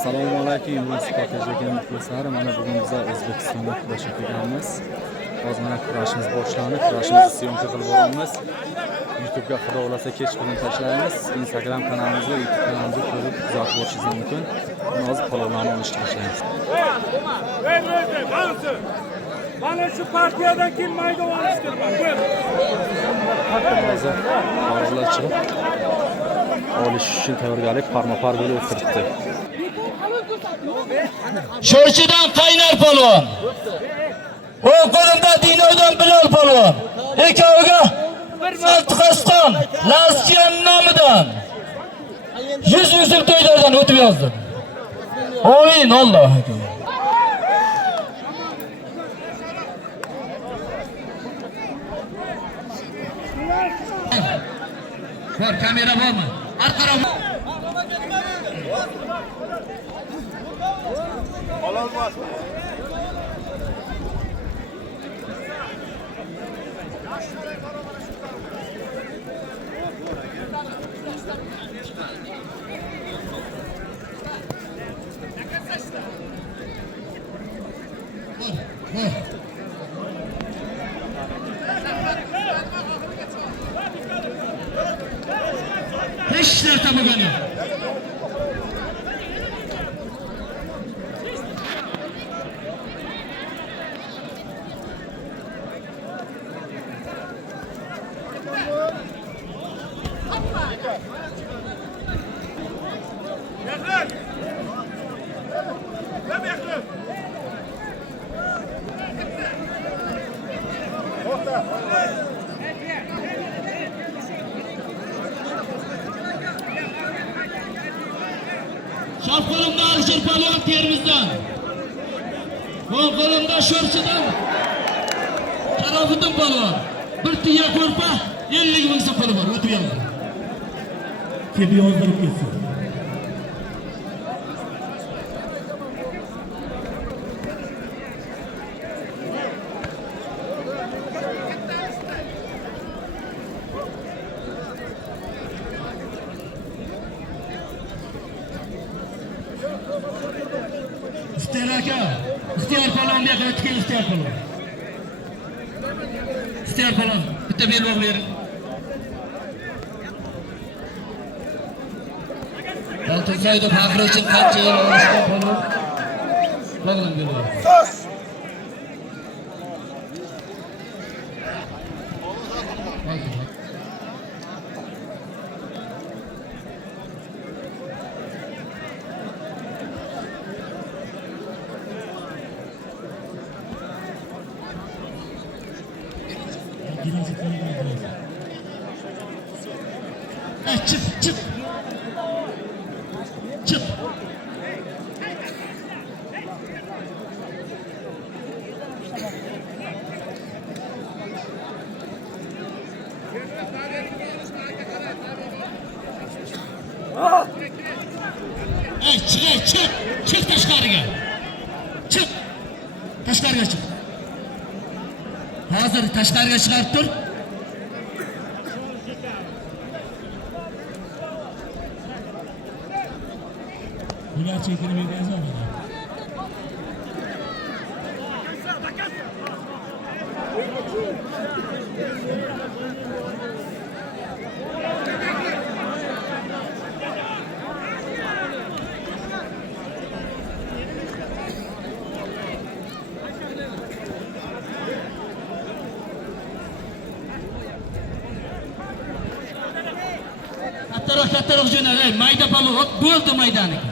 Assalomu alaykum Yevrosport ekan muxlislari. Mana bugun biz O'zbekistonda kurashib kelganmiz. Hozir mana kurashimiz boshlandi. Kurashimizni syomka qilib boramiz. YouTube'ga xudo xolasa kechqurun tashlaymiz. Instagram kanalimizga, YouTube kanalimizga ko'rib kuzatib borishingiz mumkin. Hozir qo'lovlarni olishga boshlaymiz. Mana shu partiyadan kim maydon olishtirman. Hozir bolalar chiqib olish uchun tayyorgarlik parma-par bo'lib o'tiribdi. Sho'rchidan Qaynar polvon. O'ng qo'limda Dinodan Bilol polvon. Ikkoviga Saltiqaston Laskiyan nomidan 100 yuzlik to'ylardan o'tib yozdim. Amin Alloh. Bor kamera bormi? Arqaroq. Ololmaz. Beşler tabakanı. Saf kolumda Alışır Palvan Termiz'den. Sol kolumda Şorçu'dan. Tarafıdan Palvan. Bir tiye korpa 50 bin sıfırı var. Ötü yanlar. Kebi yozdırıp geçsin. İhtiyar falan diye kadar tüken ihtiyar falan. İhtiyar falan. Bitti bir bak verin. Altınsay'da Fakir için kaç yıl olmuştu falan. Bakın geliyor. Sus! Çık, çık. Çık. Çık, çık. Çık taşkarıya. Çık. Taşkarıya çık. Hazır taşkarıya çıkartıp dur. Bunlar çekilmeyi benzer mi? Kattarok jo'nay, mayda palov bo'ldi maydoniga.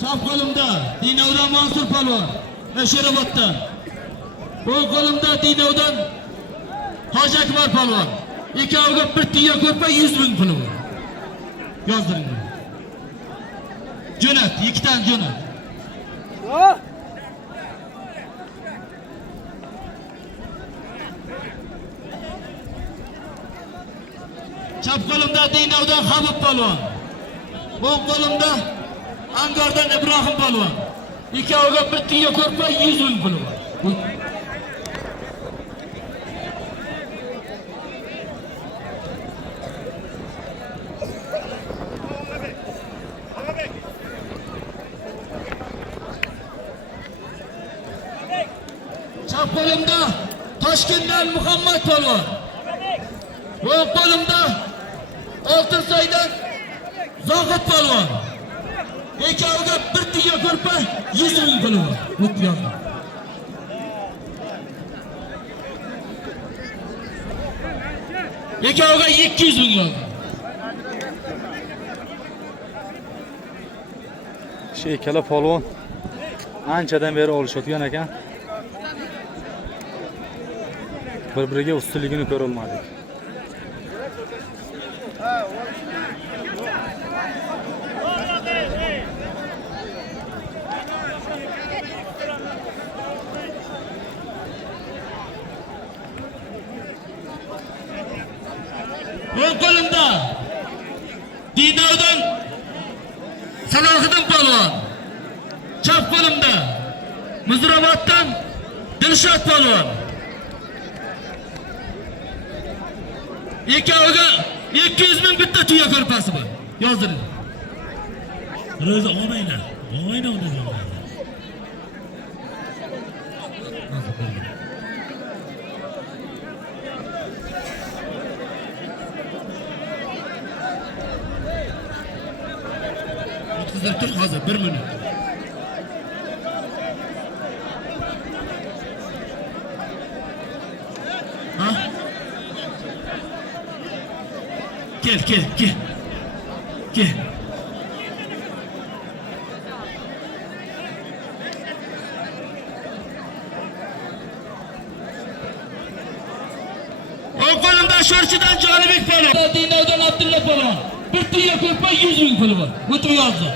Saf qo'limda Dinovdan Mansur polvon, Sheroboddan. O'ng qo'limda Dinovdan Hoji Akbar polvon. Ikkoviga bir tiya ko'rpa 100 bin puli bor. Yozdiring. Jo'nat, ikkitan jo'nat. Chap qo'limda Dinovdan Habib polvon. O'ng qo'limda Angardan İbrahim Palvan. İkavga bir tiya ko'rpa 100 ming puli bor. Chap qo'limda Toshkentdan Muhammad Palvan. O'ng qo'limda Oltinsoydan Zohid Palvan. Ikkoviga bir tiya ko'rpa 100 ming puli bor. O'tganlar. Ikkoviga 200 ming yozdi. Shu ikkala polvon anchadan beri olishayotgan ekan. Bir-biriga ustunligini ko'ra olmadik. O'ng qo'limda Dinovdan Salohiddin Palvon. Chap qo'limda Muzrabotdan Dilshod Palvon. Ikkoviga 200 ming bitta tuya ko'rpasi bor. Yozdiring. Ro'za olmaylar. Olmaylar unda. Sizlar tur hozir 1 minut. Ha? Gel. Gel. O qo'limda Sho'rchidan Jonibek Palvon. Dinovdan Abdulla Palvon. Bir tiya ko'rpa 100 ming puli bor. O'tib yozdi.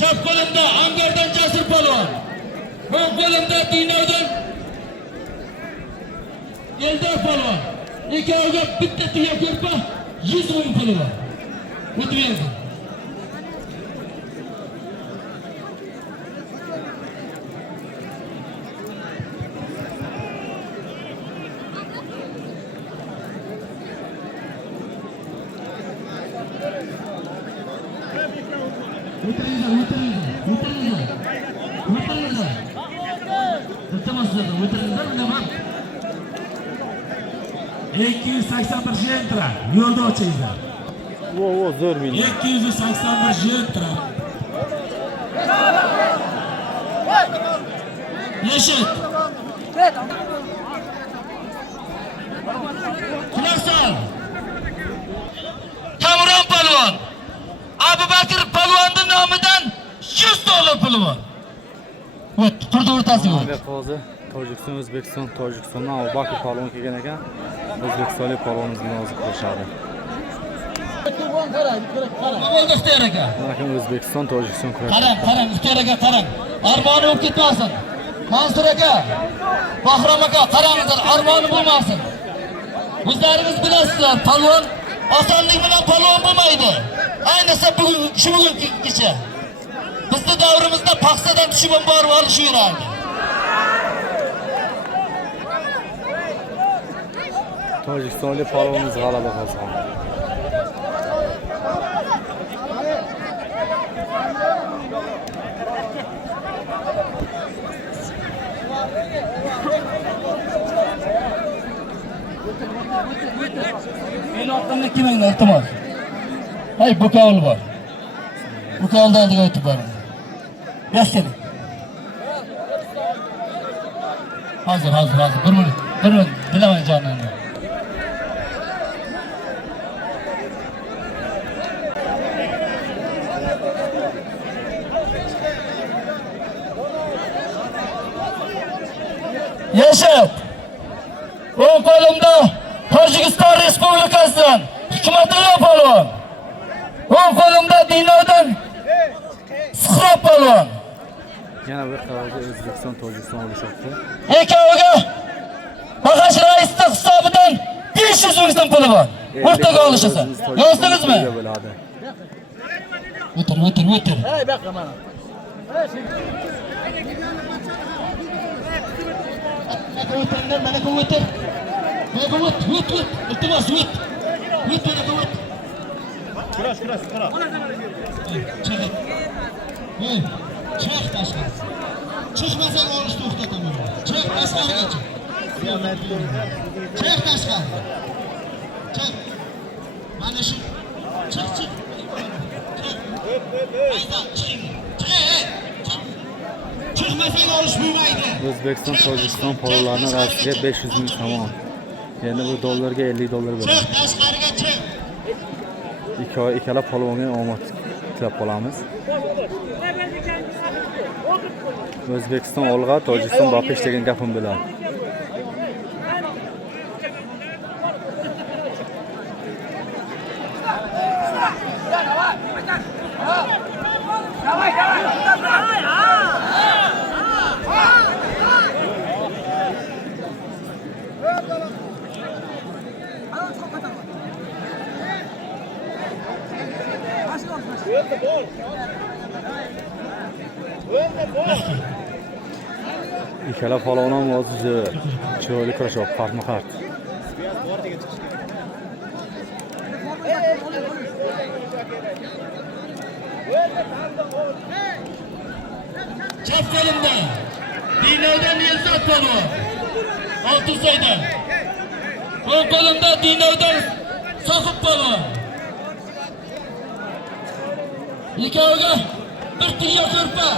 Chap qo'limda Angardan Jasur Palvon. O'ng qo'limda Dinovdan Eldor Palvon. Ikkoviga bitta tiya ko'rpa 100 ming puli bor. O'tib yozdi. Entra, yo'lda ochinglar. Vo, zo'r meni. 281 entra. Yeshit. Quloqsol. Kamron Palvon. Abubakr Palvonning nomidan 100 dollar puli bor. Turdi o'rtasiga. Hozir Tojikistondan Abubakr Palvon kelgan ekan. O'zbekistonlik polvonimizni o'zi qo'shadi. Bo'ldi Ixtiyor aka. Mana O'zbekiston Tojikiston kurashi. Qarang, Ixtiyor aka qarang. Armoni bo'lib ketmasin. Mansur aka, Bahrom aka qaranglar, armoni bo'lmasin. O'zlaringiz bilasizlar, polvon osonlik bilan polvon bo'lmaydi. Ayniqsa bugungacha. Bizning davrimizda paxsadan tushib borib olish yurardi. Tojikistonlik polvonimiz g'alaba qozondi. Meni orqamda kelmanglar, iltimos. Hay, Bukovul bor. Bukovuldan oldiga o'tib boring. Yaxshi. Hozir. 1 minut. Bilaman jonimni. Yashab. O'ng qo'limda Tojikiston Respublikasidan Hikmatullo Palvon. O'ng qo'limda Dinovdan Suhrob Palvon. Yana bir qarorda O'zbekiston Tojikiston urishyapti. Ikkoviga Bag'ash raisning hisobidan ming so'm puli bor. O'rtaga olishasan. Yozdingizmi? bo'ladi. O'tir. Mana bu o'tir. O't. Iltimos, o't. Kurash, qara. Chiq tashqari. Chiqmasang olishni to'xtataman. Chiq tashqariga chiq. Chiq tashqari. Chiq. Mana shu. Chiq. Ayda, chiq. Chiqmasang olish bo'lmaydi. O'zbekiston Tojikiston polvonlarining rasiga 500 ming somon. Endi bu dollarga 50 dollar bo'ladi. Chiq tashqariga chiq. Ikkala polvonga omad tilab qolamiz. O'zbekiston olg'a, Tojikiston boqish degan gapim bilan. Ikkala polvon ham o'zi chiroyli kurashib, farq-maqart. Chap qo'limda Dinovdan Yilzod polvon. Oltisoydan. O'ng qo'limda Dinovdan Sohib polvon. Ikkoviga bir tiya ko'rpa.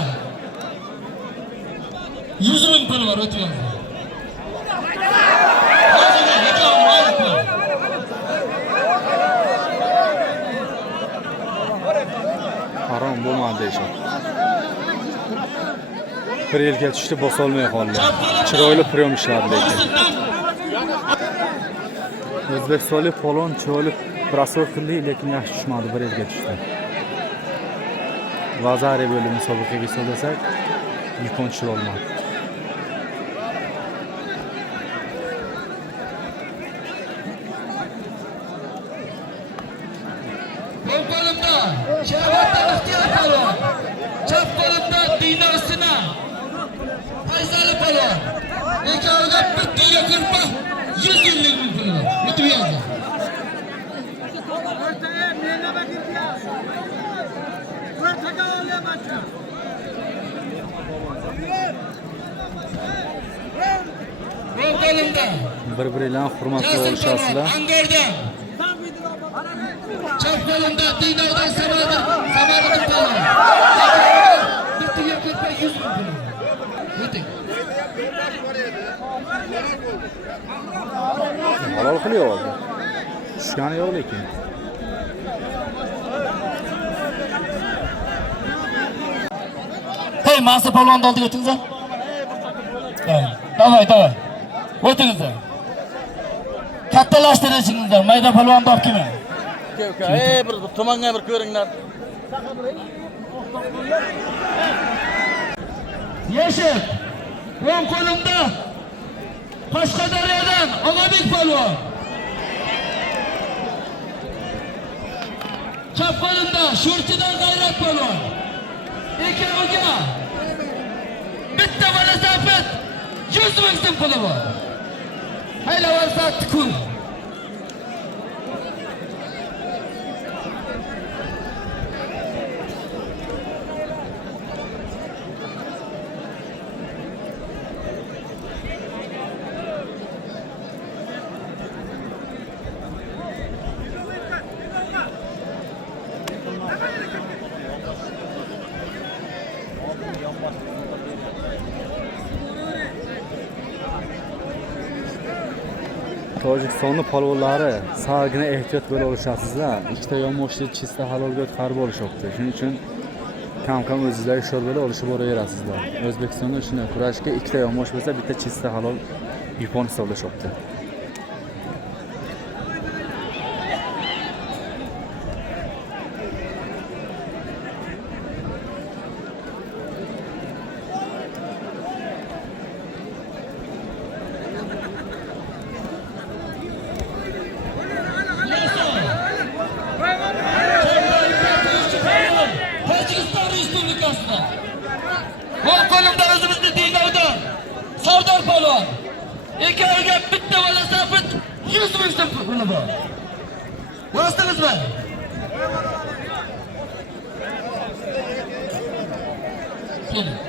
100 ming pul bor o'tgan. Harom bo'lmadi deyshadi. Bir yilga tushdi, bosolmay qoldi. Chiroyli priyom ishladi lekin. O'zbekistonlik polvon chiroyli brasor qildi, lekin yaxshi tushmadi, bir yilga tushdi. Vazari bo'limi musobaqaga hisoblasak, yukon tushira olmadi. O'ng qo'limda Sheroboddan Ixtiyor polvon. Chap qo'limda Dinosina Faysali polvon. Ikkoviga bir tiya ko'rpa 150 ming pul bor. O'tib yozdi. O'ng qo'limda Bir-biringlarni hurmat qilishasizlar. Angordan. Chap qo'limda Dinovdan Samariddin polvon. Bir tiya ko'rpa 100 ming pul. O'ting. Halol qilyapti. Tushgani yo'q lekin. Hey, Mansur polvonni oldiga o'tingizlar. Davay. O'tingizlar. Kattalashtirishingizlar. Mayda polvonni olib kelmang. Bir tomonga bir ko'ringlar. Yashir. O'ng qo'limda Qashqadaryodan Og'abek polvon. Chap qo'limda Sho'rchidan G'ayrat polvon. Ikkoviga bitta munosabet 100 ming so'm puli bor. Haylavarsa tikun. Tojikistonning polvonlari sag'gina ehtiyot bo'la olishasizlar. Ikkita yomoshli chista halolga o'tqarib olishyapti. Shuning uchun kam o'zingizlarga sho'r bo'la olishib boraverasizlar. O'zbekistonda shunday kurashga ikkita yomosh bo'lsa, bitta chista halol yupon hisoblashyapti. puli bor. Yozdingizmi? Keling.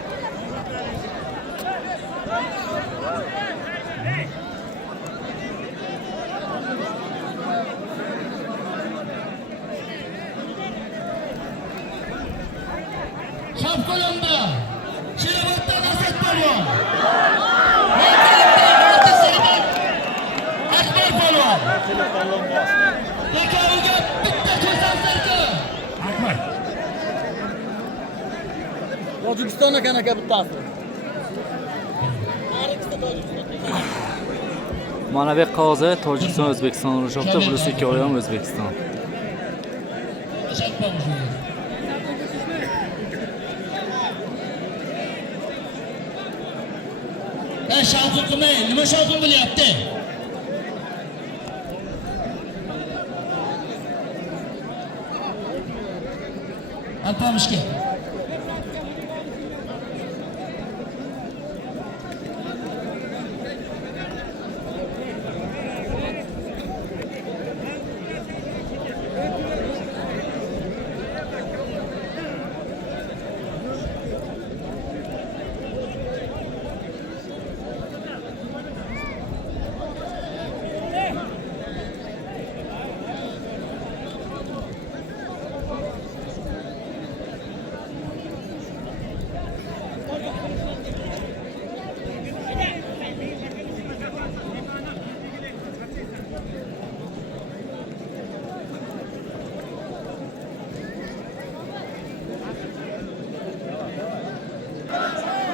Chap qo'limda Sheroboddan Asad polvon. Akbar polvon. Ikkoviga bitta ko'rsatsak-ku. Akbar. Tojikiston ekan aka bittasi. Mana bu qozi Tojikiston O'zbekiston urushoqda, bunisi ikkovi ham O'zbekiston. Asad polvon. Shavqin qilmang, nima shavqin bo'lyapti? Alpamishga.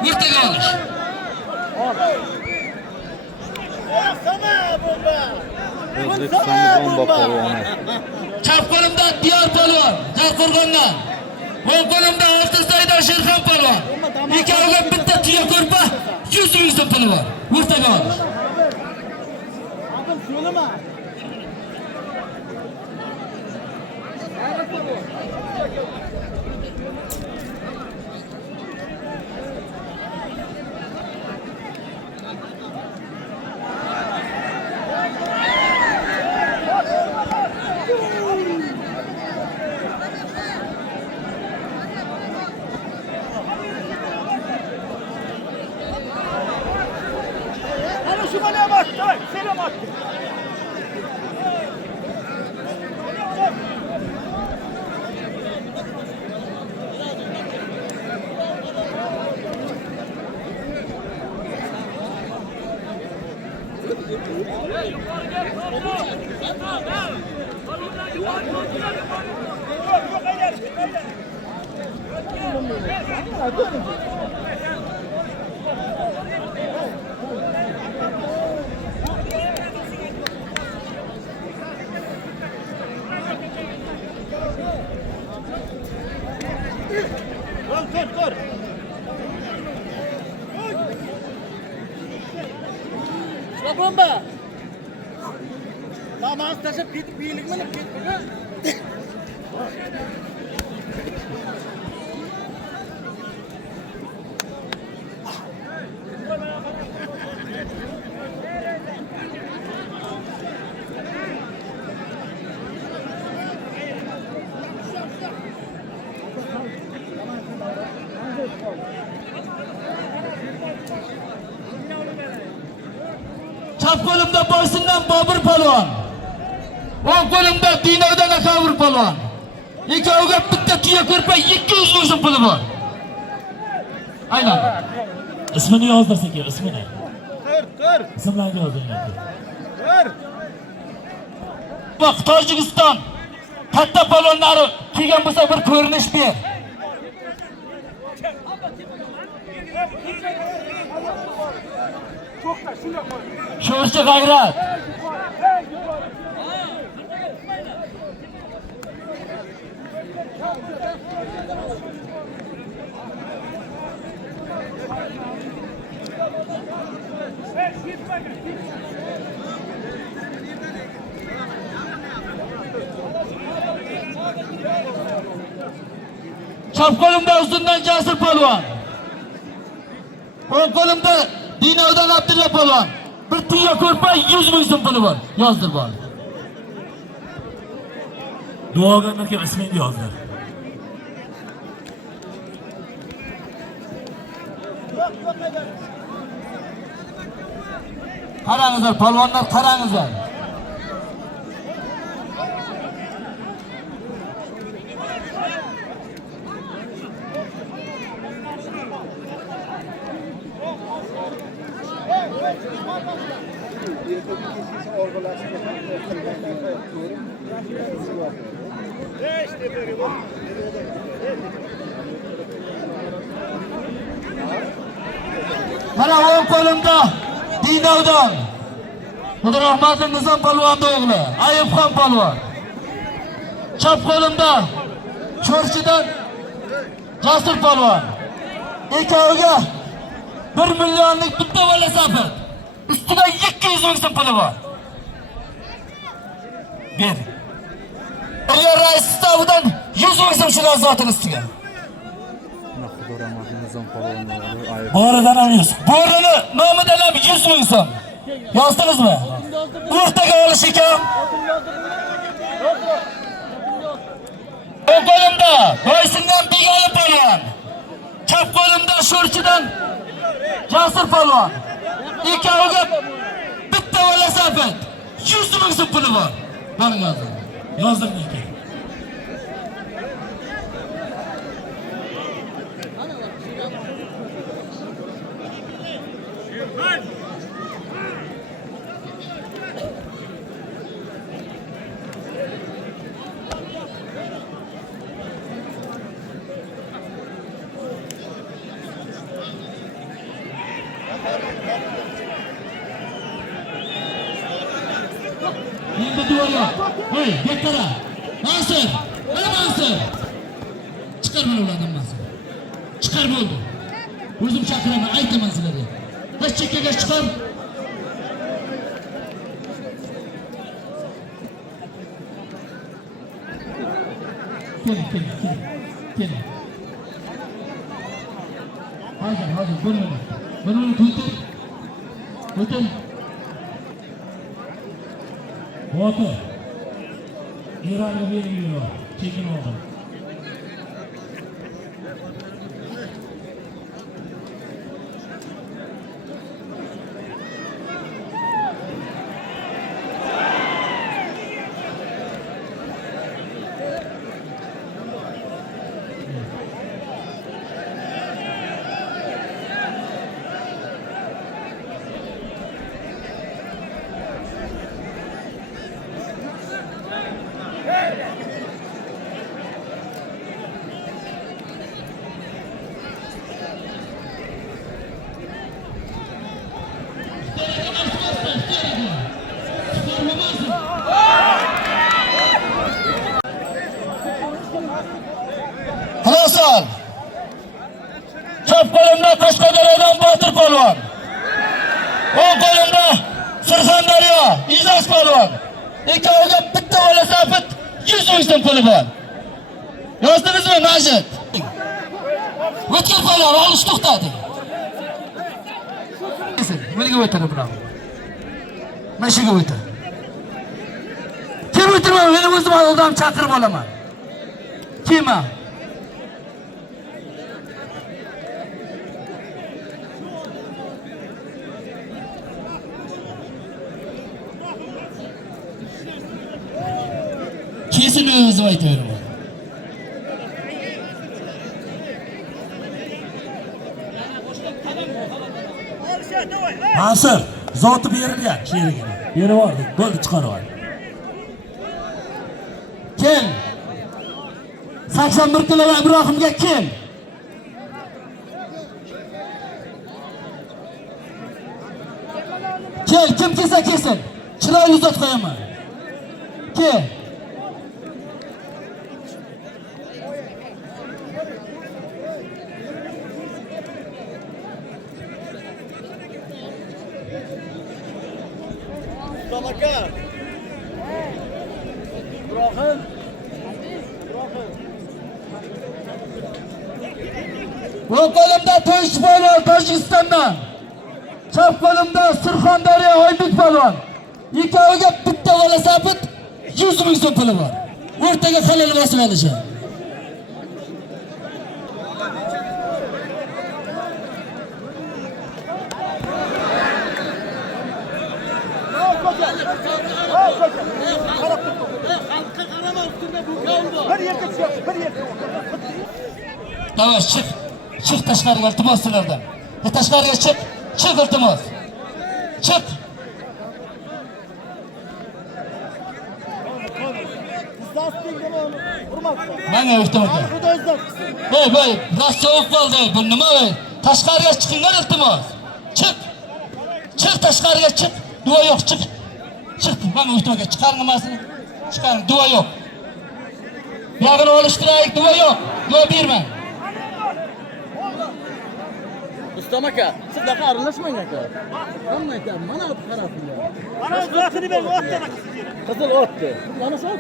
Yirtaga olish. O'zbekistonning bomba polvoni. Chap qo'limda Diyor polvon, Jarqo'rg'ondan. O'ng qo'limda Oltin Saidar Sherxon polvon. Ikkoviga bitta tuya ko'rpa, 100 ming so'm puli bor. Yirtaga olish. Ana şu bana bak. Selam bak. Dur. Şuna bomba. Namaz taşıp gidip birlik mi gidip? Chap qo'limda Boysundan Bobur polvon. O'ng qo'limda Dinovdan Akavur polvon. Ikkoviga bitta tuya ko'rpa, 200 ming so'm puli bor. Aynan. Ismini yozdirsak, ismini. Dur. Ismlarni yozdiring. Dur. Bak Tojikiston katta polvonlari kelgan bo'lsa bir ko'rinish ber. Çok da şuna koy. Sho'rchi g'ayrat. Chap qo'limda Uzundan Jasur polvon. O'ng qo'limda Dinovdan Abdulla polvon. Bir tuya ko'rpa 100 ming so'm puli bor. Yozdir bor. Duogan aka ismingni yozdir. Qarangizlar, polvonlar, qarangizlar. Mana o'ng qo'limda Dinovdan Qudurahmatov Nizom polvonni o'g'li Ayubxon polvon. Chap qo'limda Sho'rchidan Jasur polvon. Ikkoviga 1 millionlik bitta velosiped. Ustida 200 ming so'm puli bor. Ber. Elyor rais stavidan 100 ming so'm shular zotining ustiga. Qudurahmatov Nizom polvonni o'g'li Ayub. Bo'ridan ham yuz. Bo'rini nomidan ham 100 ming so'm. Yozdingizmi? O'rtaga olish ekan. O'ng qo'limda Boysundan Begona polvon. Chap qo'limda Sho'rchidan Jasur polvon. Ikkoviga bitta velosiped 100 ming so'm puli bor. Boring hozir. Yozdirdim aka. Endi duolar. Hey, bekkara. Mansur, ana Mansur. Chiqar mana ulardan Mansur. Chiqar bo'ldi. O'zim chaqiraman, aytaman sizlarga. Hech chekkaga chiqar. Kel. Hozir, buni tutur. Otur. İran'da veriyor. Çekin oldu. Hasan. Chap qo'limda Qashqadaryodan Botir polvon. O'ng qo'limda Surxondaryo Izos polvon. Ikkoviga bitta velosiped 100 ming so'm puli bor. Yozdingizmi, Majid? O'tkir polvon, olish to'xtadi. Nimaga o'tadi bular? Mashiga o'tadi. Kim o'tirman, meni o'zim odam chaqirib olaman. Kimma? Kesin o'zim aytaman. Mansur, zoti berilgan sherigini. Berib yubordik, bo'ldi chiqarib yubordik. Kel. 81 kilo Ibrohimga kel. Kel, kim kelsa kelsin. Chiroyli uzat qo'yaman. Kel. Aka. Ibrohim. Bu qo'limda To'ychi polvon Tojikistondan. Chap qo'limda Surxondaryo Oybek polvon. Ikkoviga bitta velosiped 100 ming so'm puli bor. o'rtaga halol bosib olishi. Tavaş çık. Çık tashqariga iltimos sizlardan. Tashqariga çık. Çık iltimos. Çık. Mana o'rtamoqda. Voy, rost sovuq qoldi. Bu nima voy? Tashqariga chiqinglar iltimos. Çık. Çık tashqariga çık. Duo yo'q, çık. Çık. Mana o'rtamoqda chiqaring nimasini? Chiqaring, duo yo'q. Yog'ini olishtiraylik, duo yo'q. Duo bermang. Ustam aka, sizlarga aralashmang aka. Hamma aka, mana ot qarasizlar. Mana o'zini ber, otdi. Qizil otdi. Mana shu.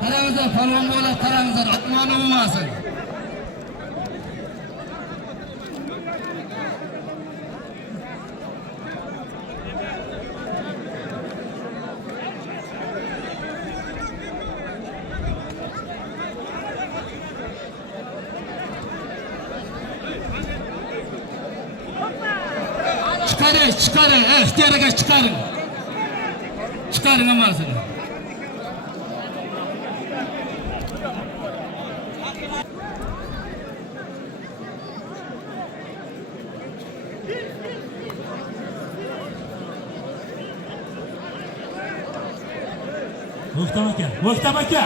Qarangizlar, palvon bo'lib qarangizlar, otmoni bo'lmasin. Çıkarın, ixtiyoriga çıkarın. Çıkarın amasını. Muhtam aka.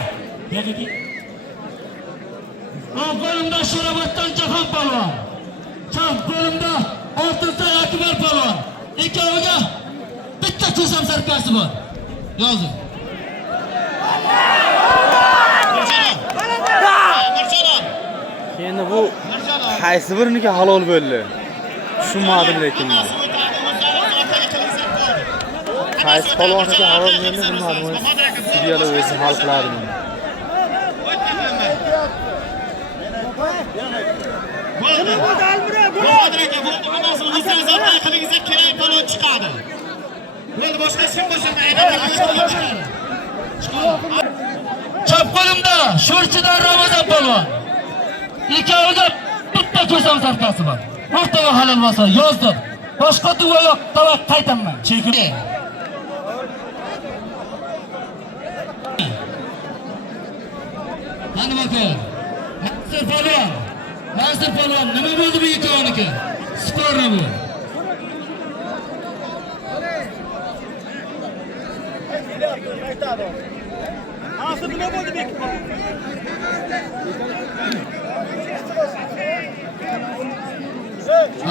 Qo'limda Sheroboddan Jahon polvon. Chap qo'limda Oltinsoy Akbar polvon. Ikkoviga bitta ko'sam sarkasi bor. Yozing. Endi bu qaysi biriniki halol bo'ldi? Tushunmadim lekin men. Qaysi polvoniki halol bo'ldi bilmadim. Sudyalar o'zi hal qiladi buni. Chap qo'limda Sho'rchidan Ramazon polvon. Ikkoviga bitta ko'sam sarkasi bor. O'rtaga halol bo'lsa yozdim. Boshqa duo yo'q, tavak qaytaman. Chekin. Qani bakın. Nasir polvon, nima bo'ldi bu ikkovniki? Sporna bu. Nasıl nima bo'ldi bu ikki?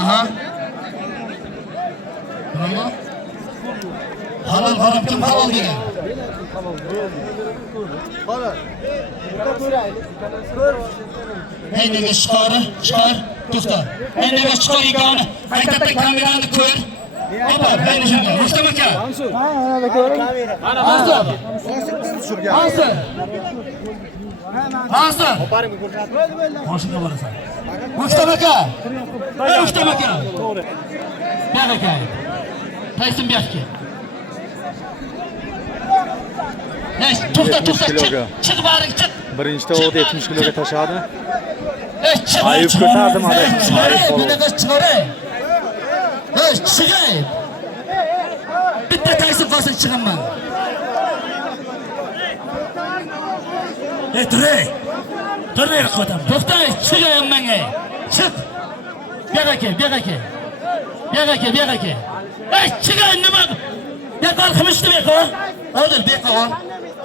Aha. Bravo. Halol bo'lib kim halol degan? Eynega chiqar, to'xta. Eynega chiqar ikkovini. Qaytadan kamerani ko'r. Opa, beni shunga. Rustam aka. Mana ko'ring. Hasan. Hasan. Mashina borasan. Rustam aka. Rustam aka. Bak aka. Tayson Beyakki. To'xta, chiq bari, chiq. Birinchida o'g'di 70 kiloga tashadi. Chiq. Ayub ko'tardi mana. Bunaqa chiqaray. Chiqay. Bitta Tayson qolsa chiqaman. Turay. Turay qo'ydim. To'xta, chiqayman menga. Chiq. Bek aka. Chiqay nima? Bekor qilishdi bekor. Odil bekor.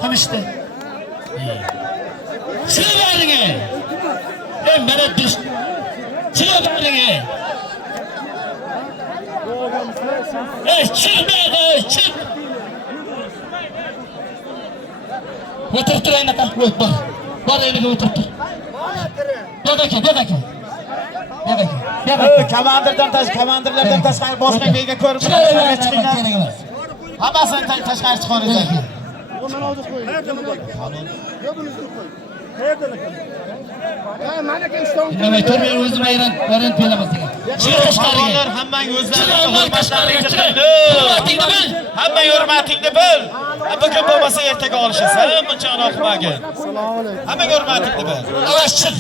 Qilishdi. Chiq baringa. Mana düş. Chiq baringa. Çık be, çık. Otur tur ayna kalk, bak. Bak ayna otur tur. Gel. Komandirlardan tashqari boshqa beyga ko'rib tashqariga chiqinglar. Hammasini tashqari chiqaringlar. Mana o'zi qo'y. Qayerda bu? Yo buni qo'y. Qayerda ekan? Mana kelishdim. Nima turmay o'zim ayran pelamas degan. Polvonlar hammang o'zlaringni hurmatlaringni bil. Hammang hurmatingni bil. Bugun bo'lmasa ertaga olishasan, buncha aloqmagin. Hammang hurmatingni bil. Avash chiq.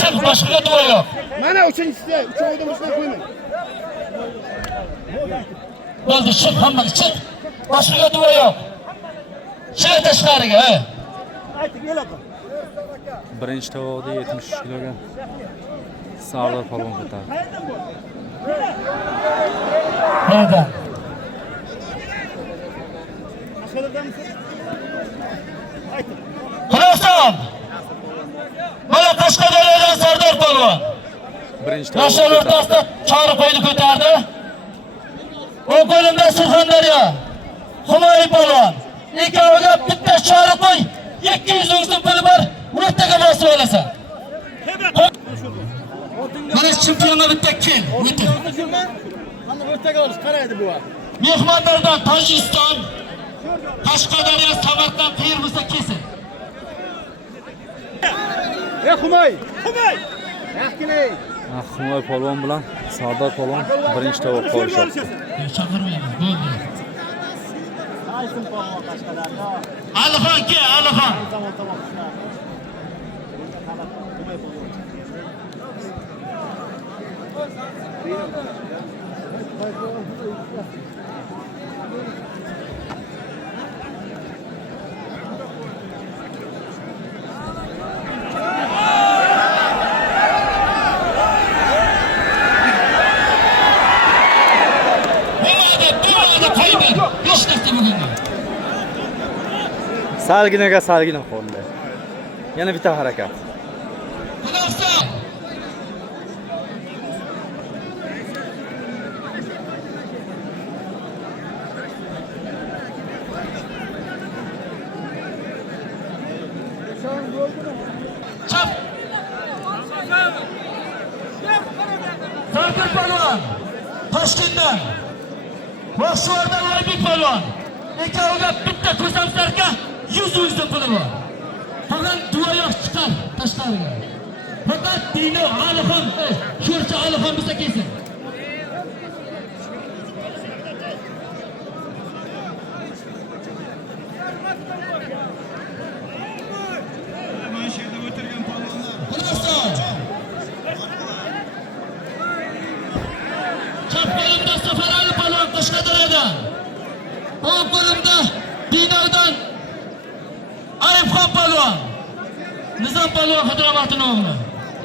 Chiq, boshqa duo yo'q. Mana uchinchisi, uchovida mushlar qo'ymang. Bo'ldi, chiq, hammaga chiq. Boshqa duo yo'q. Chiq tashqariga. Ayting, elaka. Birinchi tovoqda 73 kiloga Sardor polvon ko'tardi. Neda? Xulosam. Mana Qashqadaryodan Sardor polvon. Birinchi Yoshlar tovoqda o'rtasida chori qo'yni ko'tardi. O qo'limda Surxondaryo. Humoy polvon. Ikkoviga bitta chori qo'y, 200 so'm puli bor. O'rtaga bosib olasan. Mana chempionga bitta kel, o'tir. Mana o'rtaga olish qaraydi bu. Mehmonlardan Tojikiston, Qashqadaryo, Samarqand Termizda kesin. Humoy. Yaxkina. Humoy polvon bilan Sardor polvon birinchi tovoqqa olishdi. Chaqirmayman, bo'ldi. Alixon ke, Alixon. Salgina qo'ldi. Yana bitta harakat. Sardor polvon Toshkentdan, Boshqordan Oybek polvon. Ikkoviga bitta ko'samsarka 100 so'm puli bor. Bugun duo yo'q chiqar tashqariga. Faqat Dino Alixon, Sho'rchi Alixon bo'lsa kelsin. Chap qo'limda Safarali polvon Qashqadaryodan. O'ng qo'limda Dinodan Arifxon polvon. Nizom polvon Xidromatning o'g'li.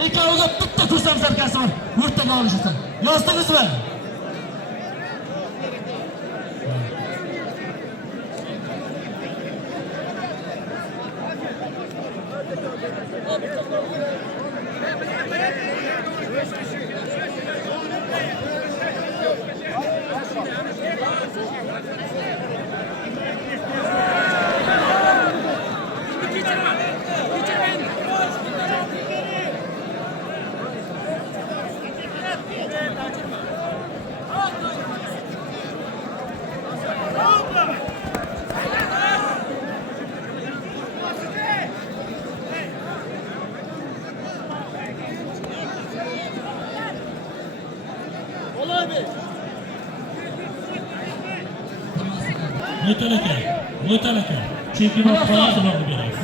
Ikkoviga bitta ko'sam sarkasi bor. O'rtaga olishasan. Yozdingizmi? Mutalaka. Chempionat qolasi bor beramiz.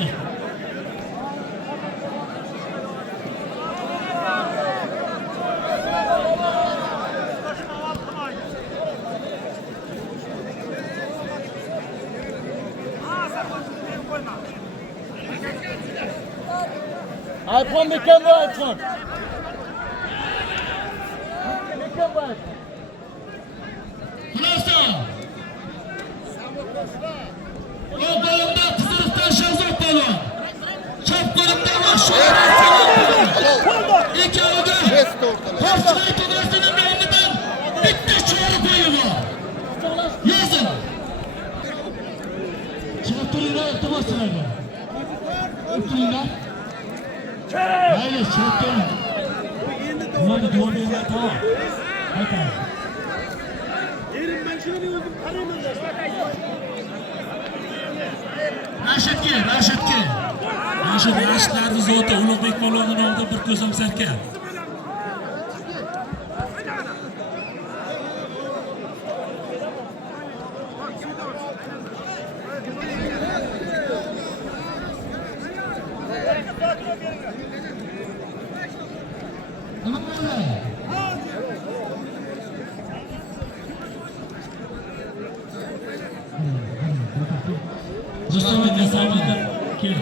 iPhone mekan bu iPhone. Xulosa. O'ng qo'limda Qizilifdan Shahzod polvon. Chap qo'limda Vahshiy. Ikkoviga Toshkent to'g'risining nomidan bitta chori qo'yi bor. Yozing. Chiqib turinglar, iltimos qilaman. Turinglar. Mayli, chiqib turing. Ularni duo beringlar, tamom. Aytamiz. Rashidlarni zoti Ulug'bek polvonning nomidan bir ko'sam sarka. Rustam aka Samandar kel.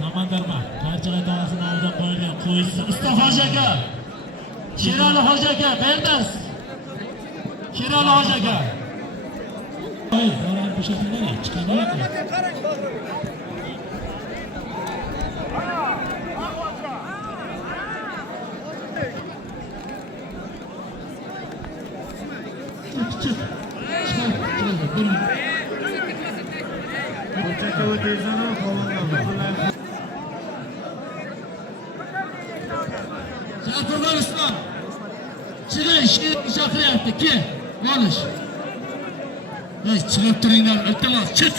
Samandarma Qarchiq tog'asi nomidan qo'yilgan qo'yisi usta Hoji aka. Sherali Hoji aka, qayerdasiz? Sherali Hoji aka. Voy, bolani bo'shatinglar, chiqamayapti. Çık. Şarkılar İslam. Çıkın, şarkı yaptı ki. Konuş. Çıkıp durunlar, iltimos, çık.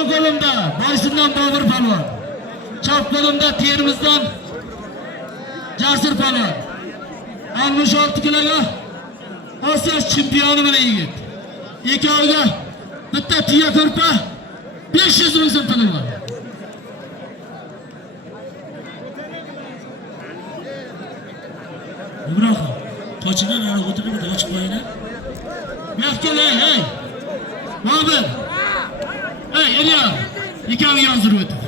Sağ kolumda Boysundan Bobur Palvon. Chap kolumda Termizdan Jasur Palvon. 66 kiloga Osiyo chempioni mana yigit. Ikkoviga bitta tiya ko'rpa 500 ming so'm puli bor. Ibrohim, qochinglar, yana o'tirib bitta ochib qo'yinglar. Yo'qlar, hey. Bobur. Hey, Ilya, ikkovi yozdirib o'tir.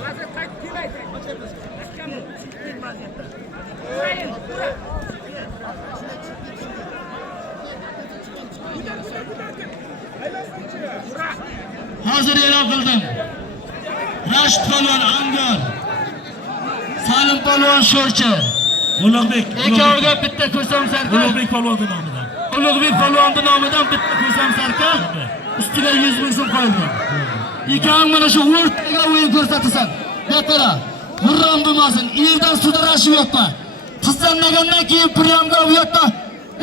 Hozir e'lon qildim. Rashid Palvon Angor, Salim Palvon Sho'rchi, Ulug'bek. Ikkoviga bitta ko'sam sarka. Ulug'bek Palvonning nomidan. Ulug'bek Palvonning nomidan bitta ko'sam sarka. Ustiga 100 ming so'm qo'yilgan. Ikkovi mana shu o'rtaga o'yin ko'rsatasan. Beqara, g'urram bo'lmasin. Yerdan sudrashib yotma. Qizlanmagandan keyin priyomga yotma.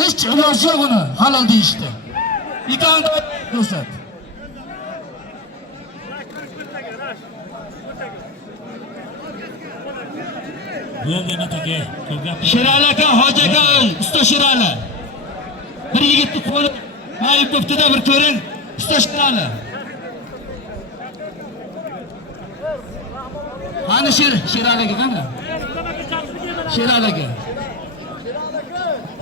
Hech iloji yo'q uni halol deyishdi. Ikkovi ko'rsat. Bo'lgani taka, ko'p gap. Sherali aka, Hoji aka, usta Sherali. Bir yigitni qo'li mayib ko'ptida bir ko'ring. Usta Sherali. Hani Sherali aka qani? Sherali aka.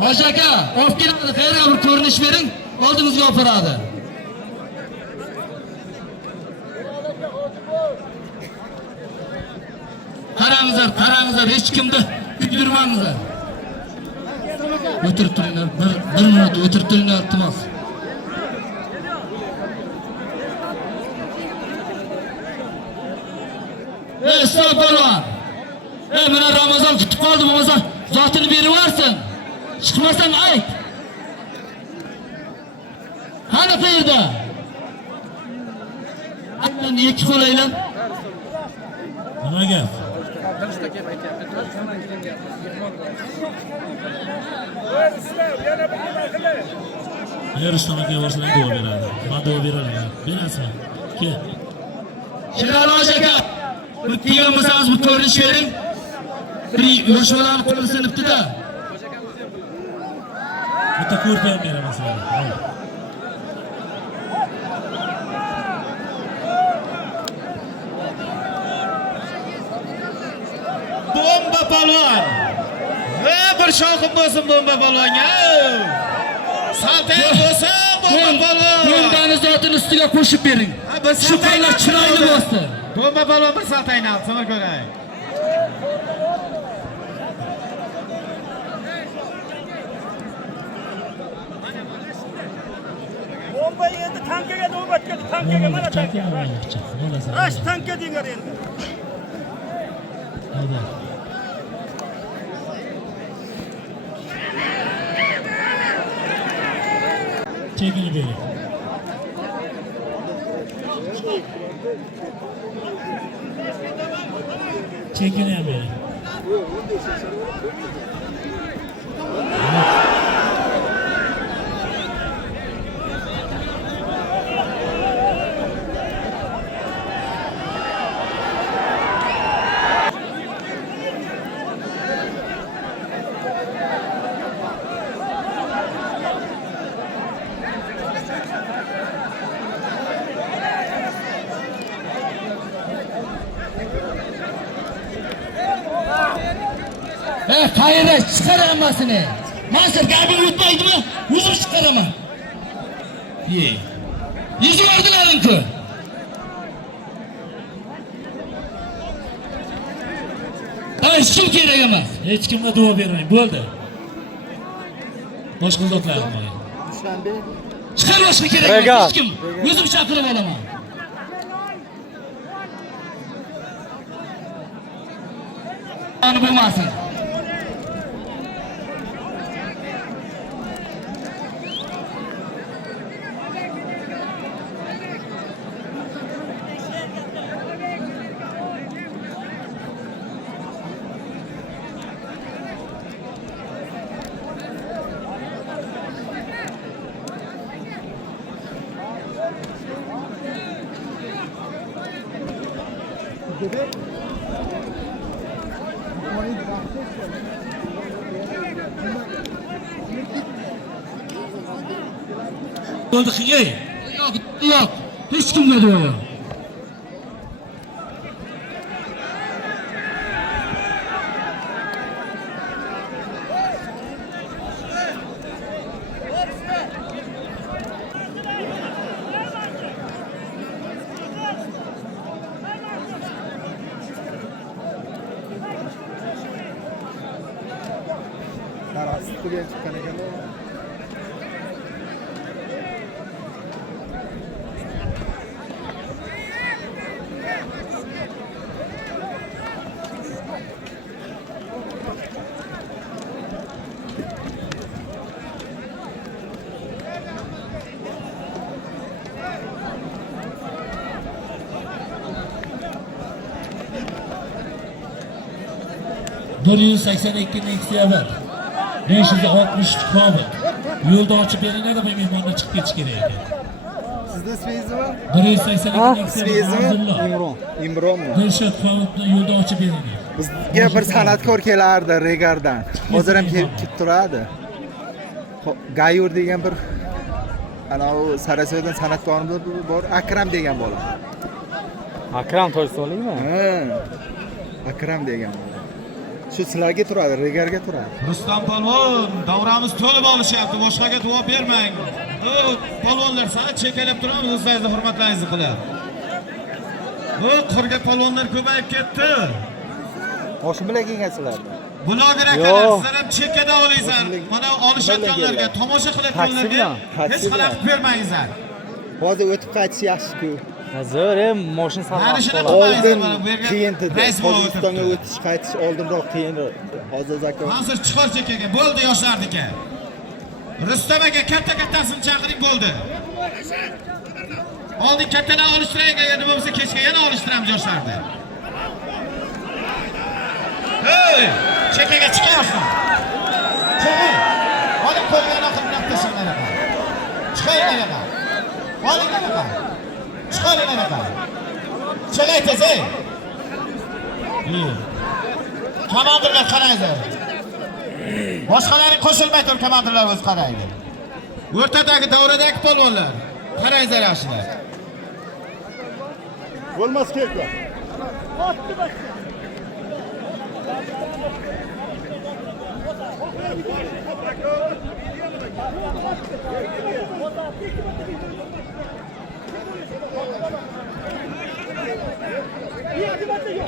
Hoji aka, olib keladi, qayerga bir ko'rinish bering, oldimizga olib boradi. Qarangizlar, hech kimni kuydirmangizlar. O'tirib turinglar, bir minut o'tirib turinglar, iltimos. Islom Palvon. Mana Ramazon kutib qoldi, bo'lmasa zotini berib yuborsin. Chiqmasang ayt. Qani qayerda? Aqlni ikki qo'laylar. Nimaga? Rustam aka borsalar duo beradi. Men duo beraman. Berasizmi? Kel. Sherali Hoji aka, bu kelgan bo'lsangiz bu ko'rinish bering. Bir yosh bolam qo'li sinibdi-da. Bitta ko'rpa ham beraman sizlarga. Bomba Palvon. Va bir shoqib bo'lsin Bomba Palvonga. Saltay bo'lsin Bomba Palvon. Bombani zotini ustiga qo'shib bering. Shu qanday chiroyli bo'lsa. Bomba Palvon bir saltayni al, samar ko'ray. Bomba endi tankaga navbat keldi, tankaga mana tanka. Rash tanka dengar endi. Hayda. Çekini bering. Çekini ham bering. qayra chiqar hammasini. Mansur gaping o'tmaydimi? O'zim chiqaraman. Ye. Yuzib oldilaring-ku. Hech kim kerak emas. Hech kimga duo bermang. Bo'ldi. Boshqa zotlar qilmang. Chiqar boshqa kerak emas. Hech kim. O'zim chaqirib olaman. Ani bo'lmasin. Oldu ki yok. Hiç kimle diyor ya. ...482 Nexia 560 Cobalt. Yo'lda ochib beringlar, mehmonlar chiqib ketish kerak ekan. Sizda svezi var? 482 Nexia Svezimi? İmronmi? Dilshod Cobaltni yo'lda ochib beringlar. Bizga bir san'atkor kelardi Regardan. Hozir ham kelib turadi. Gayur degan bir ana u Sarasoydan san'atkorimiz bor, Akram degan bola. Akram To'ysoliymi? Ha. Akram degan bola. Shu sizlarga turadi, Regarga turadi. Rustam polvon, davramiz to'lib olishyapti. Boshqaga duo bermang. O polvonlar sani chekalab turamiz, o'zlaringizni hurmatlaringizni qilib. O qurga polvonlar ko'payib ketdi. Moshin bilan kelgansizlar. Bloger akalar, sizlar ham chekada olingizlar. Mana olishayotganlarga tomosha qilayotganlarga hech xalaqit bermangizlar. Hozir o'tib qaytish yaxshi-ku. Hozir ham moshin Mana shuni saqlab Oldin qilmangizlar. Bu yerga keyin rais bo'lib Qozog'istonga o'tibdi. o'tish qaytish oldinroq keyinroq. Hozir zakon. Hozir chiqar chekaga. Bo'ldi yoshlarniki. Rustam aka katta-kattasini chaqiring bo'ldi. Oldin kattalar olishtiraylik, agar nima bo'lsa kechga yana olishtiramiz yoshlarni. Hey! Chekaga chiqyapsan. Chiqing. Olib qo'ygan oqib naftasinglar aka. Chiqinglar aka. Olinglar aka. Chiqaringlar aka. Chelay tezay. Komandirlar qaranglar. Boshqalarning qo'shilmay tur, komandirlar o'z qaraydi. O'rtadagi davradagi polvonlar. Qaranglar yaxshilar. Bo'lmas keldi.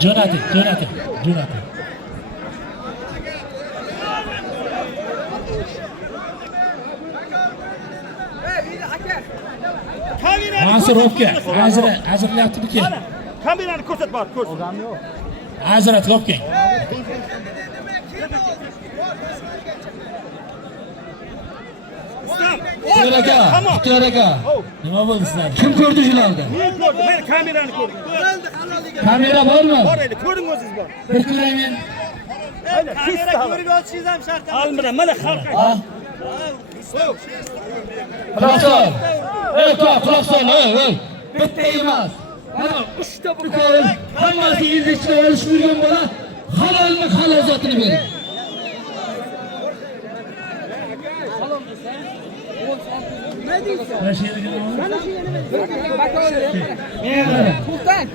Jo'nating. Mansur o'pga. Ajratyaptimi-ki? Kamerani ko'rsat bor, ko'rsat. Ajratib o'pgang. Ixtiyor aka. Nima bo'ldi sizlar? Kim ko'rdi shularni? Men ko'rdim, men kamerani ko'rdim. Kamera bormi? Bor edi, ko'ring o'zingiz bor. Bir ko'ray men. Kamera ko'rib otishingiz ham shart. Almira, mana xalq. Quloqson. Quloq sol, bitta emas. Mana 3 ta bukoy, hammasi yildichga olish yurgan bola, halolmi halozatini bering. Sultan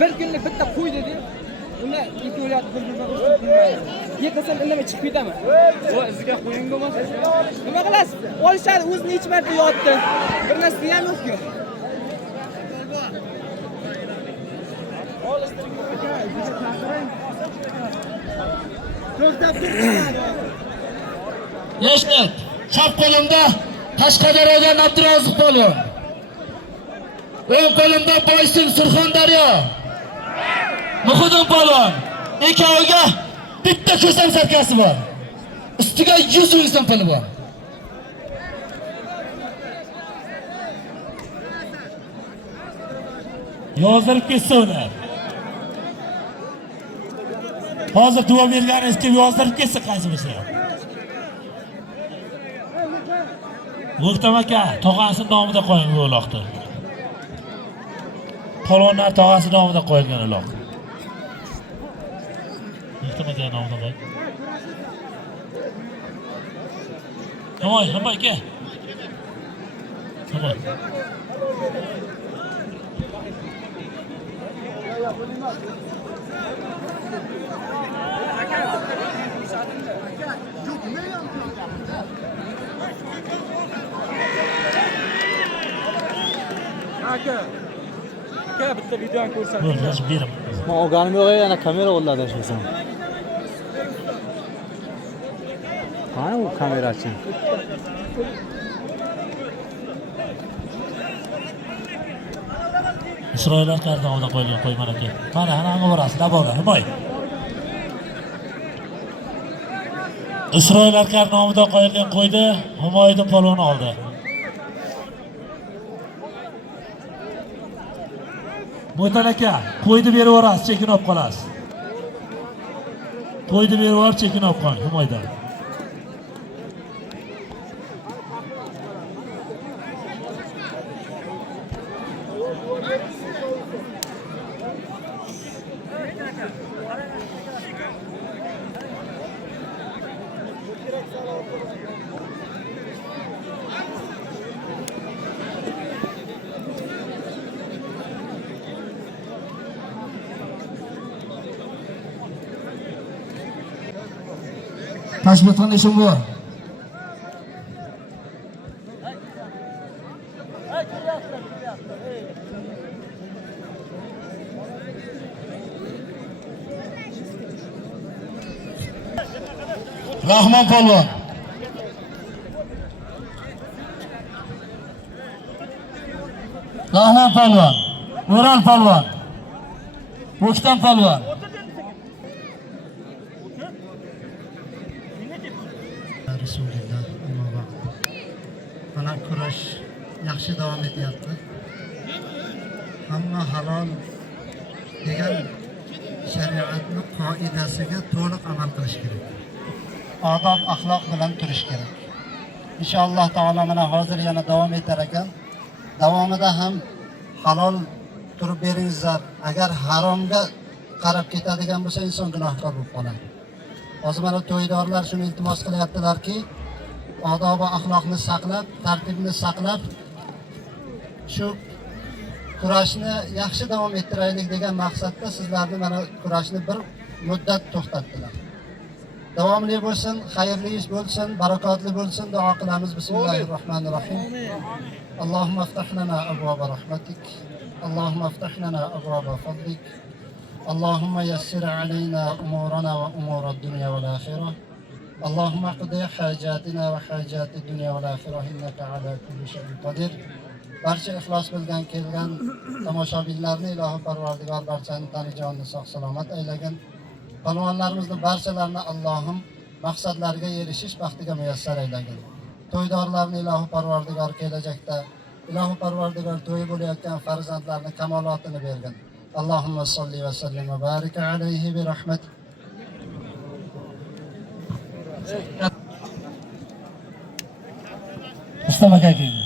bir kunlik bitta qo'y dedi. Uni ikki o'ylatib bir yiqilsam indamay chiqib ketaman. Voy, iziga qo'ying bo'lmasa. Nima qilasiz? Olishadi, o'zi necha marta yotdi. Bir narsa ham yo'q-ku. Yoshlar, chap qo'limda Qashqadaryodan Abdurazzoq polvon. O'ng qo'limda Boysun Surxondaryo. Muhidin polvon. Ikkoviga bitta ko'sam sarkasi bor. Ustiga 100 so'm puli bor. Yozdirib ketsa ular. Hozir duo berganingiz kim yozdirib ketsa qaysi bo'lsa. Muhtam aka, tog'asi nomida qo'ying bu uloqni. Polvonlar tog'asi nomida qo'yilgan uloq. Muhtam aka nomida qo'y. Voy, hamma aka. Hamma. Aka bitta videoni ko'rsating. Buyur, yozib beraman. Men olganim yo'q, yana kamera qo'llarda ishlasam. Qani u kamerachi? Isroillar qardoqda qo'yilgan qo'yman aka. Mana anaga borasiz, laboga, himoy. Isroillar qardoqda qo'yilgan qo'ydi, Humoydin polvon oldi. Mo'tal aka, qo'ydi berib yuborasiz, chekin olib qolasiz. Qo'ydi berib yuborib, chekin olib qoling, Humoydan. Tashbihdan ishim bor. Rahmon polvon. Rahmon polvon. O'ral polvon. O'ktam polvon. Rasululloh umma mana kurash yaxshi davom etyapti. Hamma halol degan shariatning qoidasiga to'liq amal qilish kerak. Odob axloq bilan turish kerak. Inshaalloh taolo mana hozir yana davom etar ekan. Davomida ham halol turib beringizlar. Agar haromga qarab ketadigan bo'lsa inson gunohkor bo'lib qoladi. Hozir mana to'ydorlar shuni iltimos qilyaptilarki, odob va axloqni saqlab, tartibni saqlab, shu kurashni yaxshi davom ettiraylik degan maqsadda sizlarni mana kurashni bir muddat to'xtatdilar. Davomli bo'lsin, xayrli ish bo'lsin, barakotli bo'lsin duo qilamiz. Bismillahirrohmanirrohim. Allohumma aftah lana abwaba rahmatik. Allohumma aftah lana abwaba fadlik. اللهم يسر علينا أمورنا وأمور الدنيا والآخرة. اللهم اقضي حاجاتنا وحاجات الدنيا والآخرة إنك على كل شيء قدير. Barcha ixlos bilgan kelgan tomoshabinlarni ilohi Parvardigor barchani tanijonini sog' salomat aylagin. Polvonlarimizni barchalarini Allohim maqsadlariga erishish baxtiga muyassar aylagin. To'ydorlarni ilohi Parvardigor kelajakda ilohi Parvardigor to'yi bo'layotgan farzandlarni kamolotini bergin. Allahumma salli va sallim va barik alayhi bi rahmatik. Mustafa aka keldi.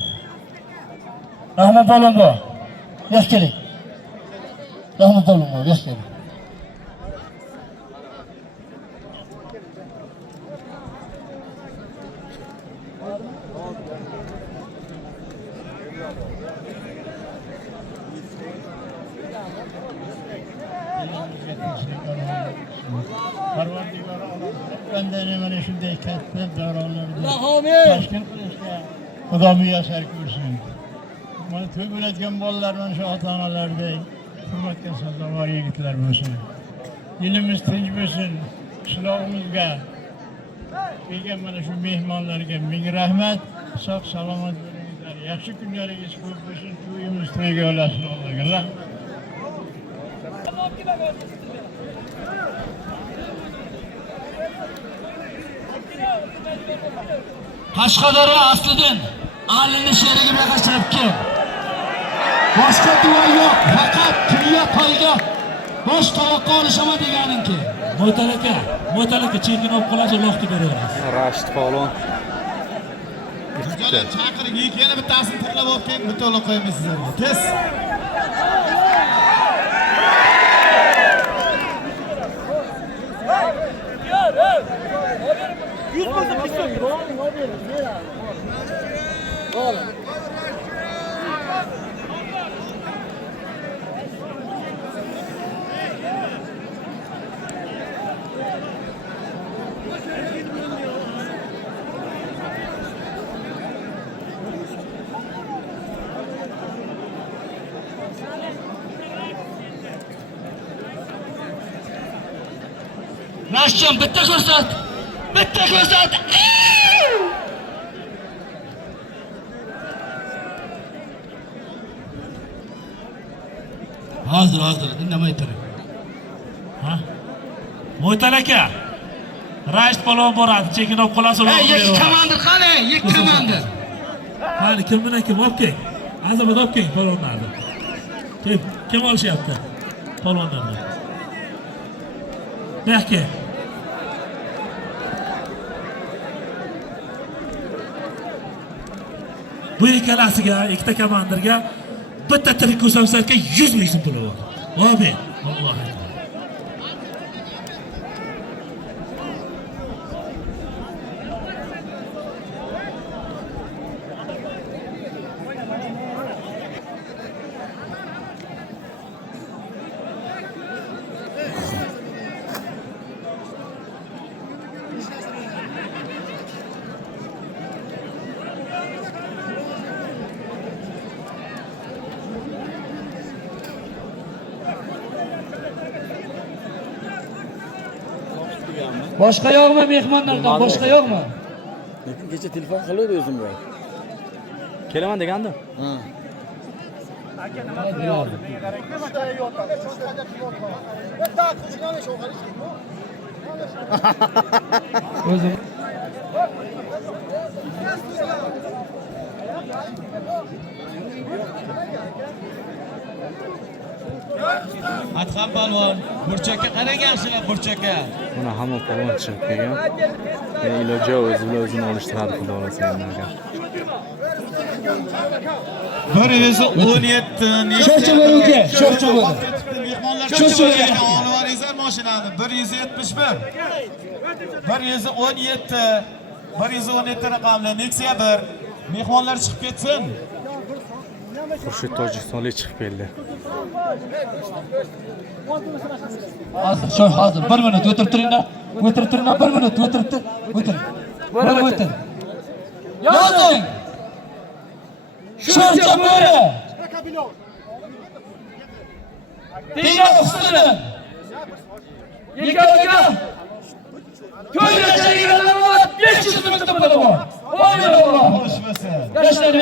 Rahmat polvon bor. Yosh keling. Rahmat polvon bor, yosh keling. Parvardigor qanday mana shunday katta davronlarni Amin. tashkil qilishga Xudo muyassar ko'rsin. Mana to'y bo'ladigan bolalar mana shu ota-onalardek hurmatga sazovor yigitlar bo'lsin. Elimiz tinch bo'lsin. Qishlog'imizga kelgan mana shu mehmonlarga ming rahmat. Sog' salomat bo'linglar. Yaxshi kunlaringiz ko'p bo'lsin. To'yimiz to'yga olasin Allohga rahmat. Qashqadaryo aslidan Alini sherigiga qashrab kel. Boshqa duo yo'q, faqat tuya toyga bosh tovoqqa olishaman deganingki. Mo'talaka chekin olib qolsa loqti beraveramiz. Rashid Polvon. Jo'jalar chaqiring, yana bittasini tirlab olib keyin bitta olib qo'yamiz sizlarga. Tez. Rashidjon bitta ko'rsat. Bitta ko'rsat. Hozir indamay turing. Ha? Mo'talaka. Rashid polvon boradi, chekin olib qolsa loqti Ey, beraveramiz. komandir qani? Komandir. Qani kim bilan kim olib kel. Azamat olib kel polvonlarni. Kim olishyapti? Polvonlarni. Berke. Bu ikkalasiga, ikkita komandirga bitta tirik ko'rsamsizlarga 100 ming so'm pul bor. Amin. Alloh akbar. Boshqa yo'qmi mehmonlardan? Boshqa yo'qmi? Lekin kecha telefon qildi o'zimga. Kelaman degandim. O'zim. Adham polvon, burchakka qarang yaxshilab burchakka. Mana hamma polvon chiqib kelgan. Yana iloji yo'q, o'zi bilan o'zini olishtiradi xudo xolasa endi aka. 117 Sho'rcha bo'l uka, sho'rcha bo'l. Mehmonlar Sho'rcha bo'l. olvaringizlar mashinani 171. 117 raqamli Nexia 1. Mehmonlar chiqib ketsin. Xurshid Tojikistonlik chiqib keldi. Hozir 1 minut o'tirib turinglar. O'tirib turinglar 1 minut o'tirib tur. O'tir. O'tir. Yozing. Sho'rcha bo'ri. Dinga ustida. Yekaga. To'yga chegirganlar 500 ming so'm puli bor. Voy Alloh. Xo'sh bo'lsin. Yoshlar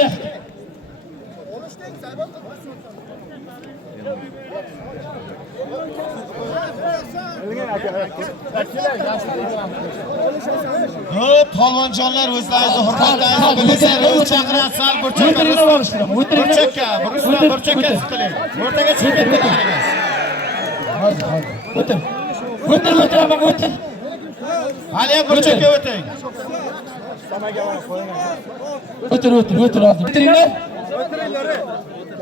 Hop, polvonjonlar o'zlaringizni hurmatlaringizni bilinglar. Chaqirasiz, sal burchakka. Burchakka siqiling. O'rtaga chiqib ketdingiz. O'tir. Hali ham burchakka o'ting. O'tir hozir. O'tiringlar.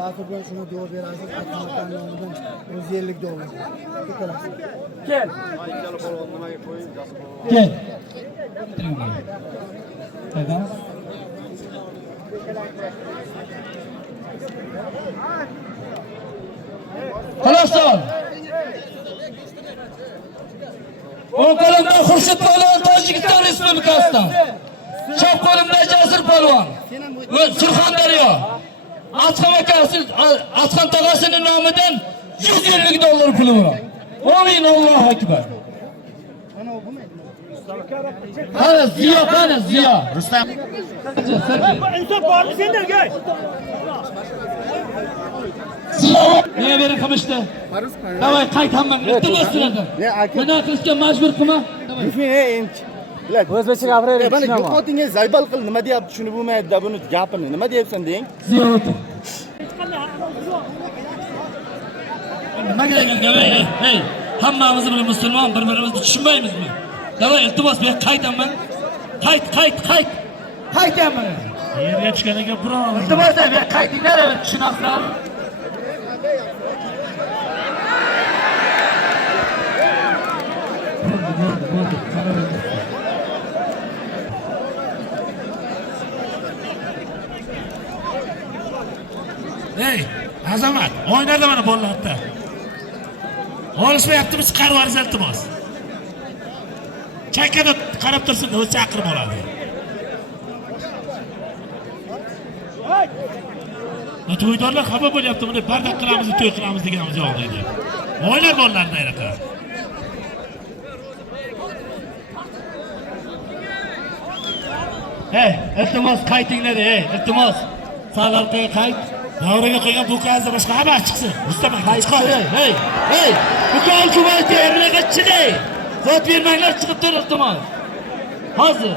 Dastur bilan shuni duo berasiz. Atamakan nomidan $150 dollar. Kel. Kel. Xolos ol. O'ng qo'limda Xurshid Polvon Tojikiston Respublikasidan. Chap qo'limda Jasur Polvon. Surxondaryo. Asqan tog'asining nomidan $150 puli bor. Amin, Allohu akbar. Ana Ziyo, qani Ziyo. Rustam. Insof bormi senlarga? Nega beri qilishdi? Davay qaytaman. Iltimos sizlardan. Buni qilishga majbur qilma. O'zbekcha gapiraver. Mana yo'qotinga zaybal qil, nima deyapti, tushunib bo'lmaydi-da buni gapini. Nima deyapsan deng? Ziyo o'tir. Nimaga gapirayapsan? Hey, hammamiz bir musulmon, bir-birimizni tushunmaymizmi? Davay iltimos men qaytaman. Qaytaman. Yerga tushganiga biroz. Iltimos men qaytinglar, tushunasizlar. Hey, Azamat, o'ynadi mana bolalarda. Olishmayaptimi, chiqarib yuborish iltimos. Chakkada qarab tursin, o'zi chaqirib oladi. To'ydorlar xafa bo'lyapti, buni bardak qilamiz, to'y qilamiz deganimiz yo'q deydi. O'ynar bolalarda anaqa. Hey, iltimos qaytinglar, hey, iltimos. Sağlarga qayt. Davraga qo'ygan buqazni boshqa hamma chiqsin. Rustam aka chiqar. Hey, buqal kubayga erlaga chiqay. Zot bermanglar, chiqib tur iltimos. Hozir.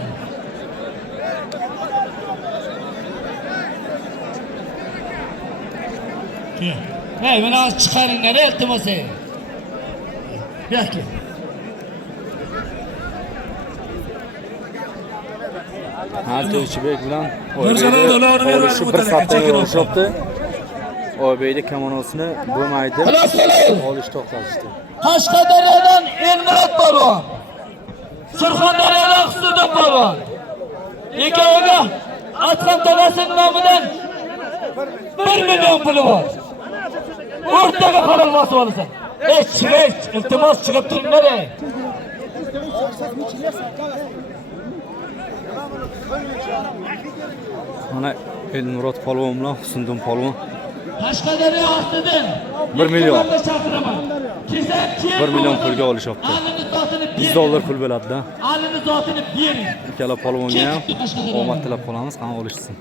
Hey, mana chiqaringlar, iltimos. Yo'q. To'ychibek bilan Mirjalol ularni shu bir soatdan olishibdi. Oybeyda kamonosini bo'lmaydi. Olish to'xtatishdi. Qashqadaryodan Elmurod Polvon. Surxondaryodan Husniddin Polvon. Ikkoviga Asqan tog'asining nomidan 1 million puli bor. O'rtaga qarab bosib olasan. Chiqib, iltimos chiqib turinglar. Mana Elmurod Polvon bilan Husniddin Polvon Qashqadaryo ostidan 1 million. chaqiraman. 1 million pulga olishibdi. $100 pul bo'ladi-da. Alini zotini bering. Ikkala polvonga ham omad tilab qolamiz, qani olishsin.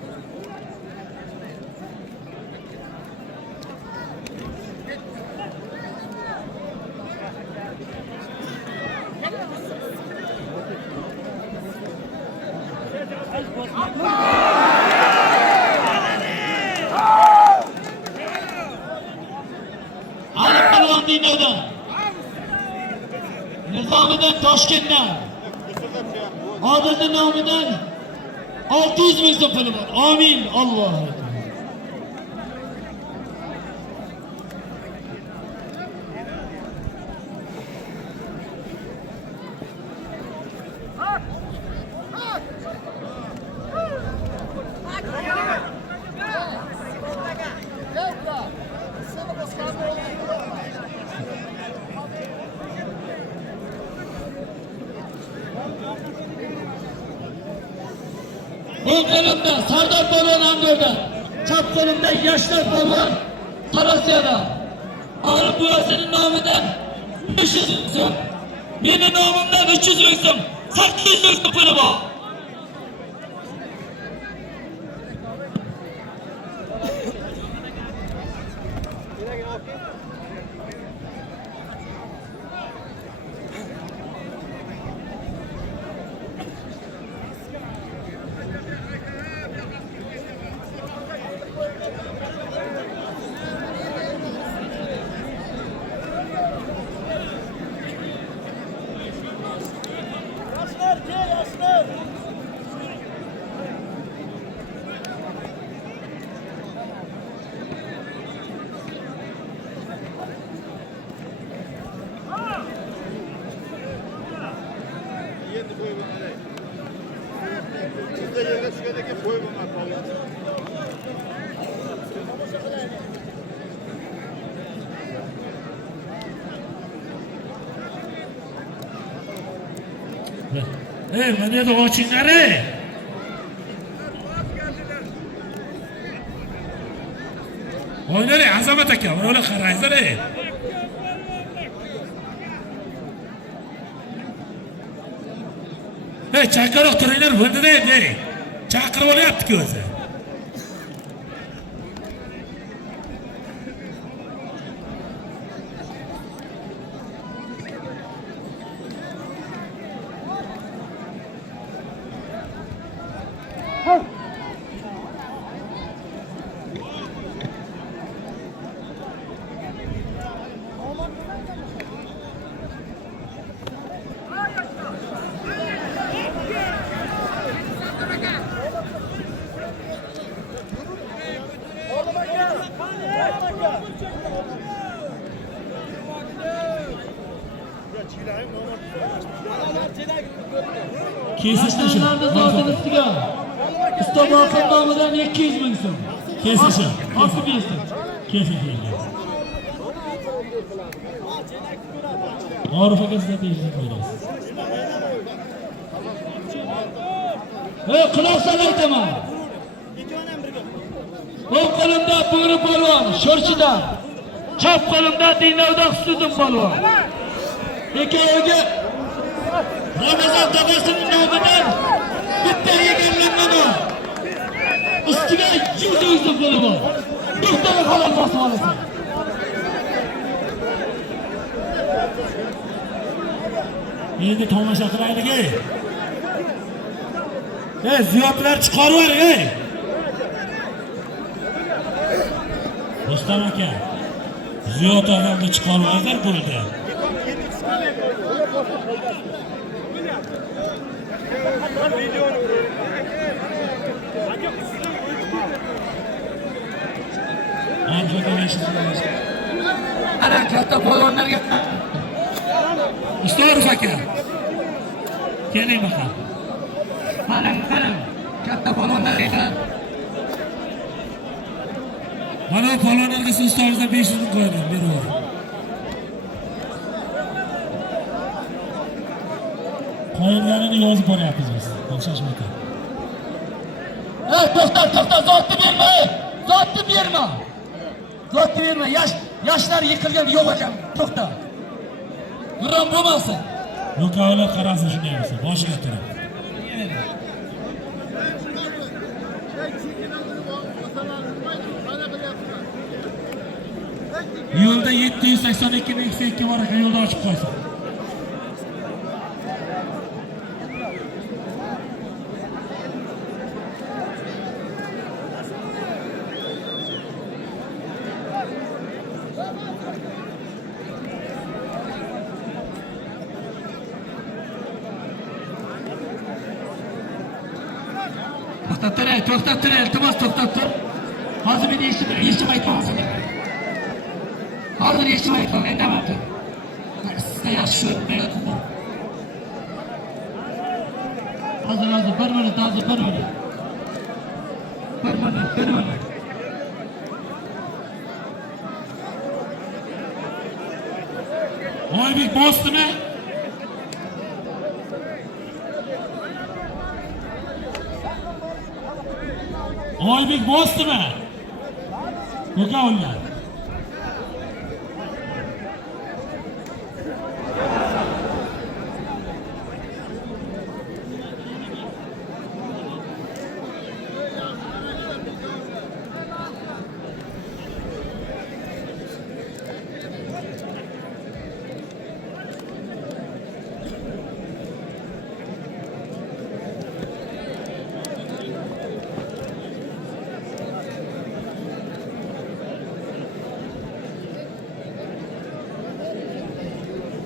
Dinyodan, Nizomidan Toshkentdan, Odilning nomidan 600 ming so'm puli bor. Amin, Alloh. O'ng qo'limda Sardor Polvon Angorda, chap qo'limda Yoshlar Polvon Qarosiyada. Arif buvasining nomidan 500 ming so'm. Meni nomimdan 300 ming so'm, 800 ming so'm puli bor. Yoshlar, Mana yerda ochinglar ey. O'ynaylik Azamat aka, mana qaranglar ey. Hey, chaqaroq turinglar, bo'ldi-da ey. Chaqirib olyapti-ku o'zi. Kesishdi shu. Zotini ustiga. Istoboqat nomidan 200 ming so'm. Kesishi. Osib yesin. Kesishi. Orif aka sizga tegishli qo'yasiz. Quloqsan aytaman. O'ng qo'limda Bo'ri polvon, Sho'rchidan. Chap qo'limda Dinovda Husniddin polvon. Ikkoviga Ramazon tog'asining nomidan bitta egallanmani. Ustiga 100 puli bor. Bittaga halol bosib olasan. Endi tomosha qilaylik ey. Ziyodlar chiqarib yuboring ey. Rustam aka. Ziyod odamni chiqarib yuborlar bo'ldi. Ana katta polvonlarga Ustorif aka. Keling baqa. Mana katta polvonlarga Mana polvonlarga siz ustomizdan 500 ming qo'yaman, berib. Qo'yinlarini yozib boryapmiz biz. O'xshashmi aka? To'xta, zotni berma. Zotni berma. Zotni berma. Yoshlar yiqilgan yo'q ekan. To'xta. G'urram bo'lmasin. Yo'qolar qarasin shunday bo'lsa, boshiga turib. Yo'lda 782 ming sekki bor ekan, yo'lda ochib qo'ysin. To'xtab tur, iltimos to'xtab tur. Hozir meni eshitib aytmoqchisan. Hozir eshitib aytmoqchiman, aytaman. Sizga yaxshi o'tmayapti. Hozir bir minut. Bir minut. Oybek bosdimi? Oybek bosdimi? Yo'qollar.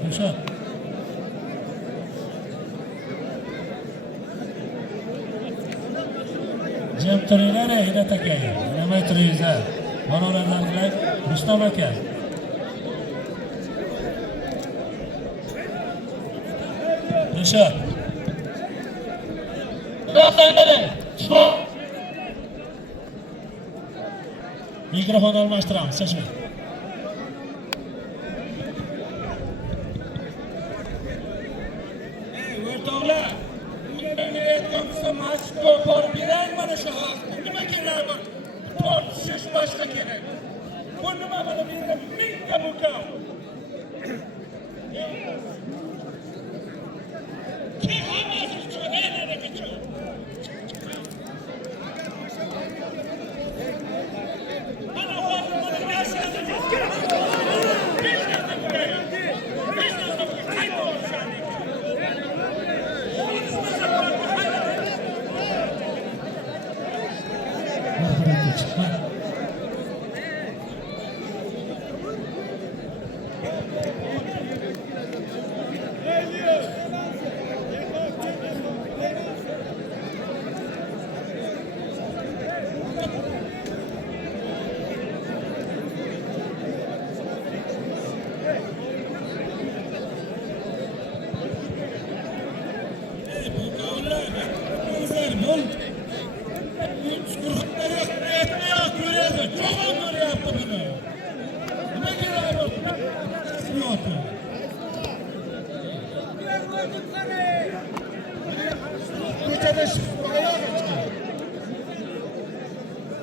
Yumshoq. Jam turinglar, Hidayat aka. Nima turinglar? Mana ulardan bilan Rustam aka. Yumshoq. Mikrofon almashtiramiz, chashma. ko'por berang mana shu xalqqa. Nima kerak bu? Tortishish boshqa kerak. Bu nima mana menga mingta mukam. Kim hammasi uchun yana kecha. Mana hozir mana narsaga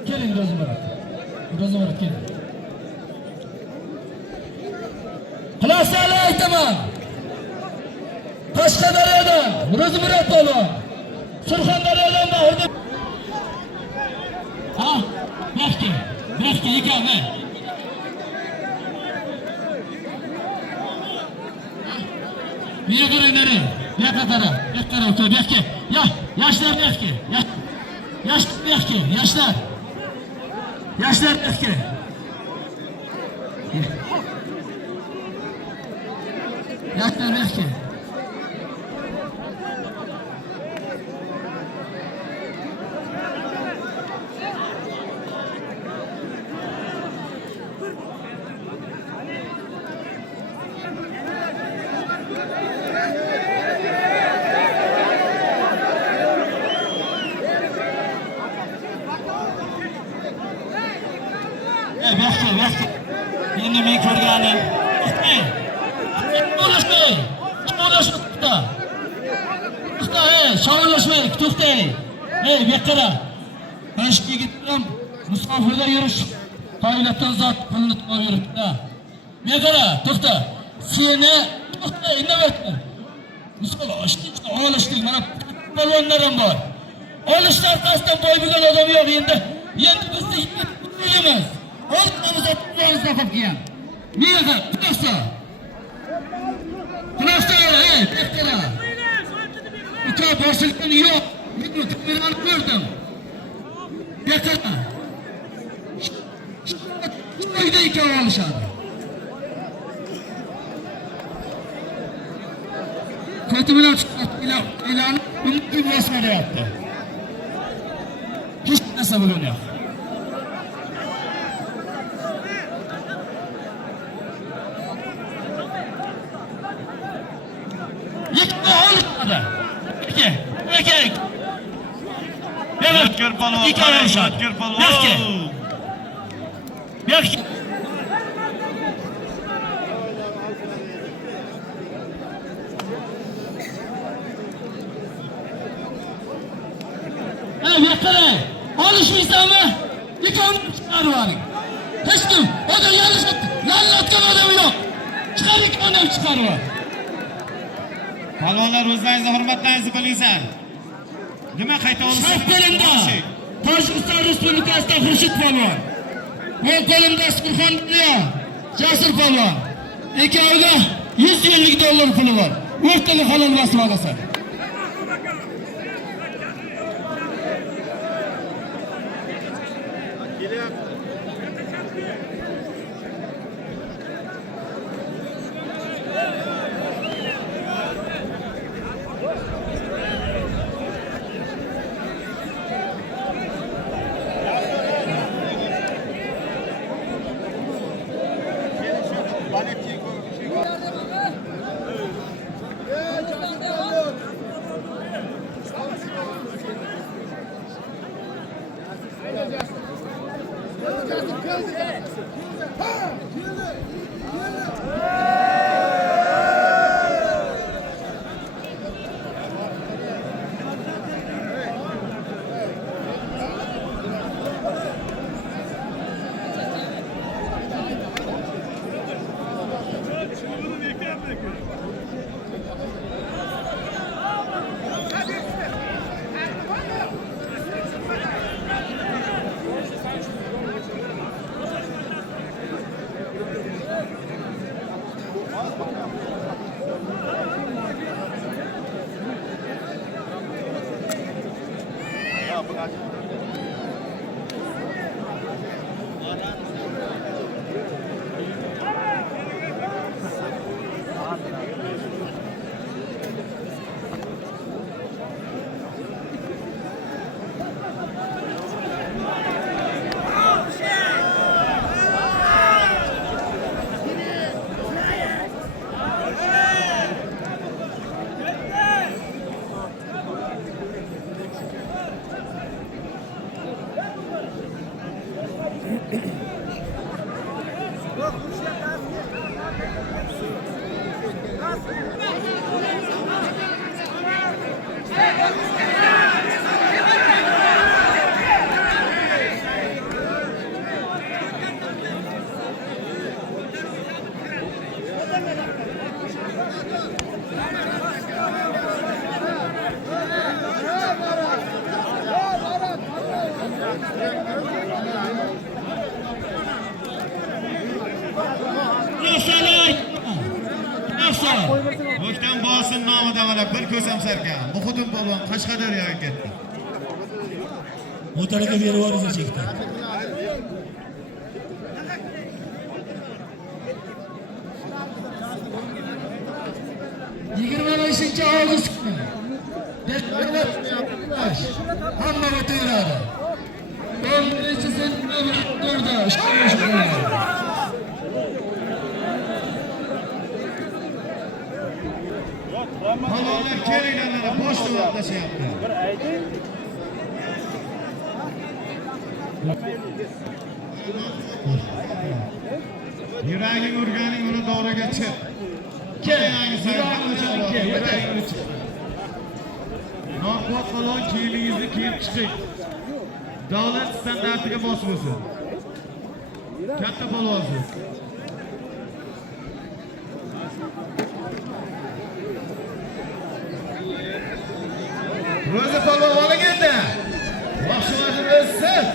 Gelin Rozumarat. Rozumarat gelin. Xulosali aytaman. Qashqadaryodan Rozumarat polvon. Surxondaryodan Bahriddin. Ha, Mehki ekanmi? Niye qaranglar? Yoqqa qara, yoqqa Mehki. Yoshlar Mehki. Yoshlar Mehki, yoshlar. Yoshlar Mehki. Yoshlar Mehki. Mehki. Endi men ko'rganim. Şavallaşmayın, to'xtang. Beqara. Besh yigitlar musofirda yurish. Toiletdan zot pulni olib yuribdi. Beqara, to'xta. Seni to'xta, indamayapti. Olishdik, mana polvonlarim bor. Olishlar orqasidan boy bo'lgan odam yo'q endi. Endi bizni yigitimiz. Olishimiz o'tganimizda qolib kelgan. Nega? To'xta. Beqara. Uka boshliqni yo'q. Men kamerani ko'rdim. Beqara. Uyda ikki olishadi. Ko'tibilar e'lon bunga bosmayapti. Hech narsa bo'lmayapti. Ikki olishadi. Okey. Yotgir polvon, yotgir polvon. Mehki. Beqara, olishmaysanmi? Ikkovini chiqarib yuboring. Hech kim, odam yallatgan odam yo'q. Chiqarib yuboring. Polvonlar o'zlaringizni hurmatlaringizni bilinglar. Nima qayta olishsiz? Saf qo'limda Tojikiston Respublikasida Xurshid polvon. O'ng qo'limda Surxondaryo Jasur polvon. Ikkoviga $150 puli bor. O'rtaga halol bosib olasan. O'ktam bosin nomidan mana bir ko'sam sarka. Muhudin polvon Qashqadaryoga ketdi. Motorga berib yuborsa chekdi. Yigirma beshinchi avgust kuni hamma o'tayveradi. 11-sentyabr Polvonlar kelinglar, boshda vaqtlashyapti. Yuraging urganing uni davraga chiq. Norqot polvon kiyimingizni kiyib chiqing. Davlat standartiga mos bo'lsin. Katta polvonsiz. Ro'za polvon oling endi. Yaxshi vazir o'zsiz.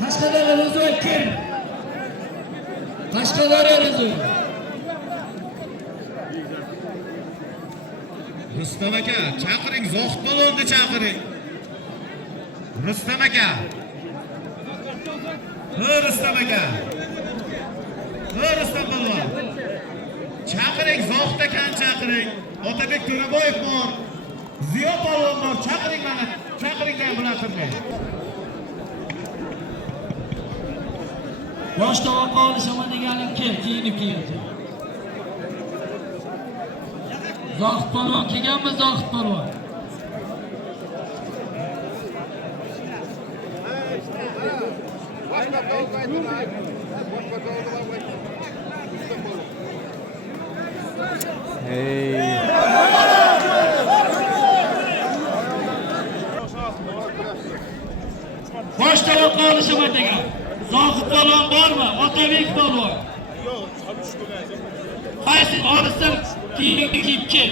Qashqadaryo o'zi kim? Qashqadaryo o'zi. Rustam aka, chaqiring, Zohid polvonni chaqiring. Rustam aka. Rustam aka. Rustam polvon. Chaqiring, Zohid akani chaqiring. Otabek To'raboyev bor. Ziyo polvon bor, chaqiring mana. Chaqiringlar bilan turmang. Yosh tovoqqa olishaman deganim kim? Kiyinib keldi. Zohid polvon kelganmi? Zohid polvon. Bosh tovoqqa olishaman degan. Zohid polvon bormi? Otabek polvon. Qaysi olisdan kiyinib kel.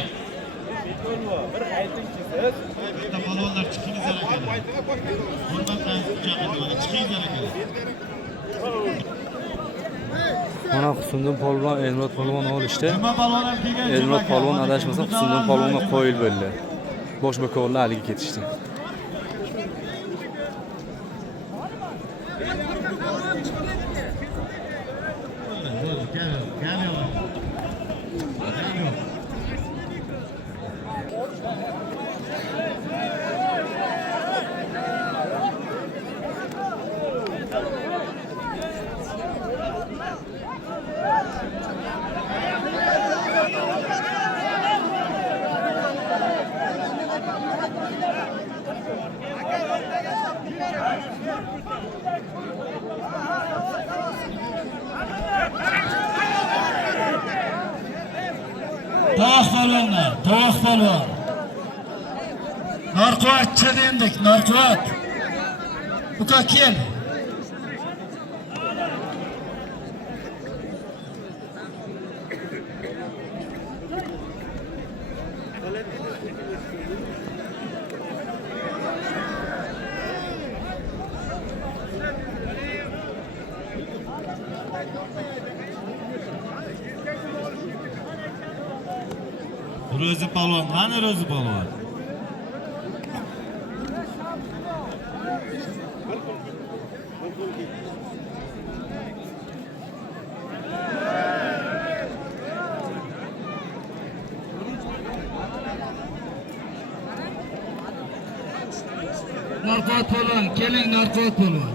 Katta polvonlar chiqingizlar akalar. Hurmatlarni chaqirdim, chiqingizlar akalar. Mana Husnudin polvon, Elmurod polvon olishdi. Nima polvon ham kelgan? Elmurod polvon adashmasa Husnudin polvonga qo'yil bo'ldi. Bosh bokovlar haliga ketishdi. Tovoq polvonlar, tovoq polvon. Narquvvatchi dedik, narquvvat. Uka kel. Ro'zi polvon, qani Ro'zi polvon? Narqot polvon, keling Narqot polvon.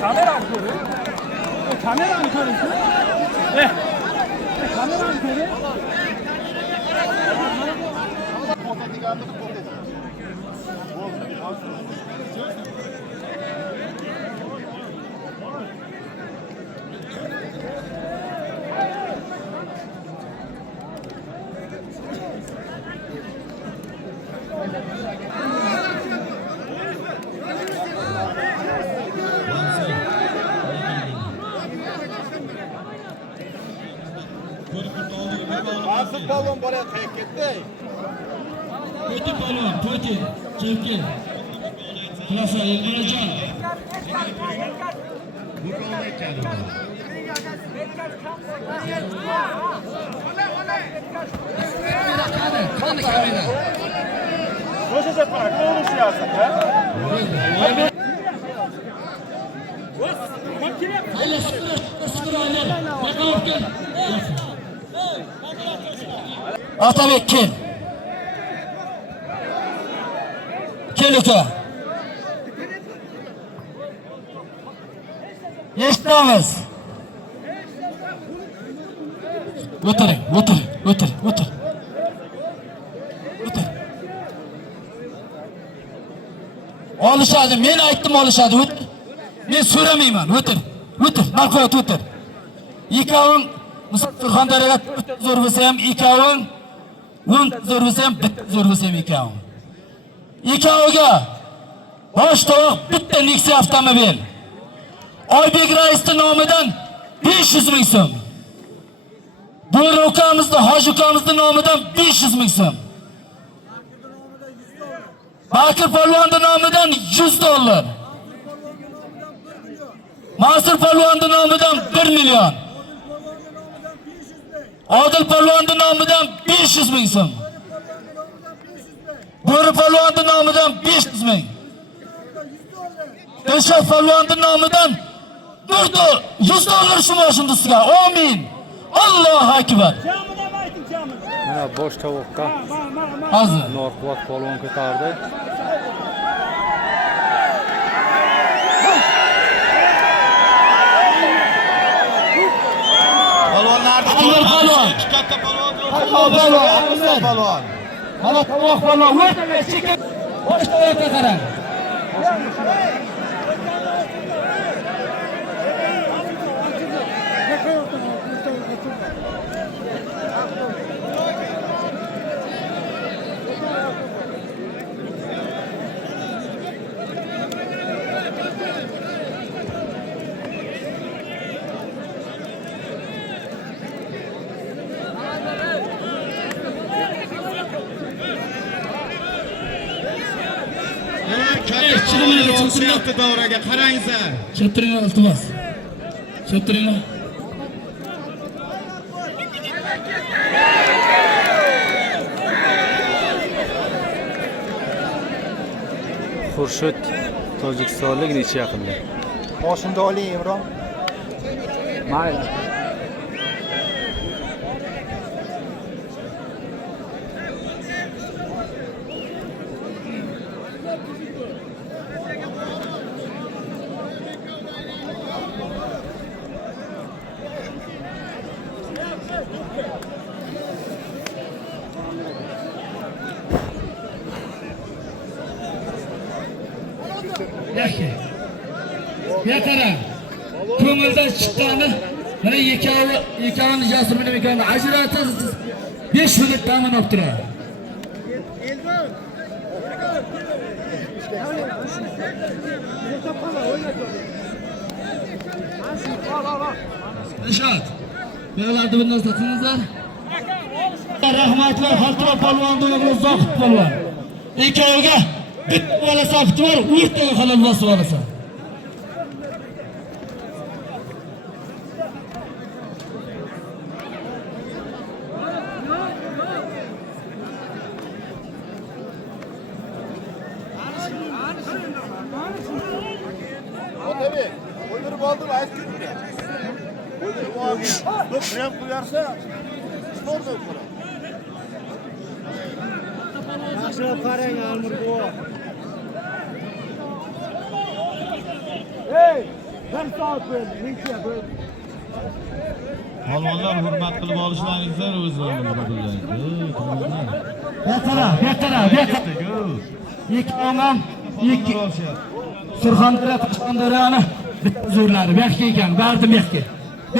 Kamerayı görün. Kamerayı görün. Kamerayı görün. Mansur polvon bola qayerga ketdi? Poti polvon, poti, chepki. Xulasa, Elmirajon. Bu polvon ekan. Qani kamera. Ko'chaga qarab, ko'rishyapsiz, ha? Hayla sıkır aylar. Bakalım gel. Atabek kim? Gel öte. Yaşlanmaz. Otur. Olishadi, men aytdim olishadi. Men so'ramayman. O'tir. Narqot o'tir. Ikkoving Surxondaryoga zo'r bo'lsa ham ikkoving, 10 zo'r bo'lsa ham bitta zo'r bo'lsa ham ikkoving. Ikkoviga bosh tovoq bitta Nexia avtomobil. Oybek raisning nomidan 500 ming so'm. Bo'ri ukamizning, Hoji ukamizning nomidan 500 ming so'm. Bakir polvonning nomidan 100 dollar. Mansur polvonning nomidan 1 million. Odil polvonning nomidan 500 ming so'm. Bo'ri polvonning nomidan 500 ming. Dilshod polvonning nomidan 100 dollar shu moshinning ustiga. Amin. Allohu akbar. Mana bosh tovoqqa Hozir Narqot polvon ko'tardi. Polvonlarning Amir polvon. katta polvon. Polvon. Mana tovoq polvon o'rtaga chekib bosh tovoqqa qarang. Chiqmayapti davraga qarangizlar. Choptiringlar iltimos. Choptiringlar. Xurshid tojikistonlik necha yaqinda? Moshinda oling Imron. Mayli. Yaxshi. Yaqara. Ko'ngildan chiqqani mana ikkovini jasur bilan ikkovini ajratib 5 minut ta'min olib turadi. Dilshod. Bularni bir narsa qilingizlar. Rahmatlar Xalqaro polvondan Zohid polvon. Ikkoviga bitta bola soqit bor, o'rtaga halol bosib olasan. Yaxshilab qarang, Almur bu. Bir soat bo'ldi, necha bo'ldi? Polvonlar hurmat qilib olishlaringizlar o'zlaringizni bilmaydi. Beqara. Ikki omam, ikki Surxondaryo, Toshqondaryoni bitta zo'rlari. Yaxshi ekan, bardi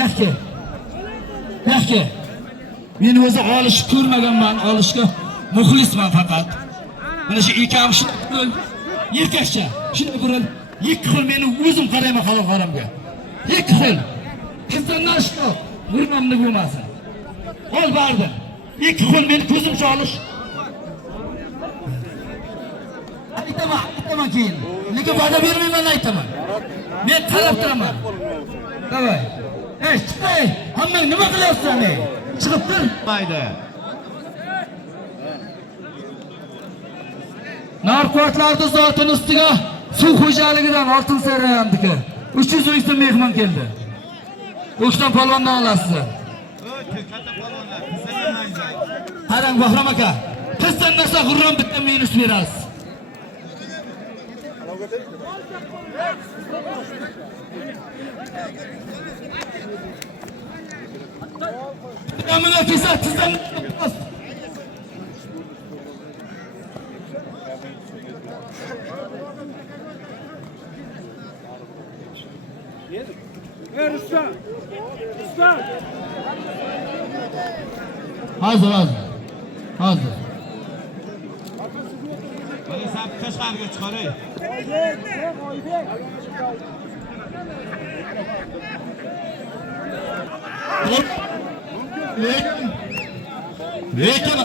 yaxshi. Men o'zi olishni ko'rmaganman, olishga muxlisman faqat. Mana shu ikam shunday yirkashcha, shunday burun ikki xil meni o'zim qarayman halol qaramga. Ikki xil. Qizdan nashto, urmamni bo'lmasin. Ol bardi. Ikki xil meni ko'zim cholish. Aytaman keyin. Lekin va'da bermayman aytaman. Men qarab turaman. Davay. Chiqay. Hammang nima qilyapsan ey? Chiqib tur. Mayda. Narkotiklarning zotining ustiga suv xo'jaligidan oltin serayamdiki. 300 ming so'm mehmon keldi. O'shdan polvondan olasiz. Katta polvonlar, bizga mayda. Qarang Bahrom aka. Qizdan narsa g'urram bitta minus berasiz. Amına kisa tizden pas. Hazır. Hadi sen tashqariga chiqaray. Lekin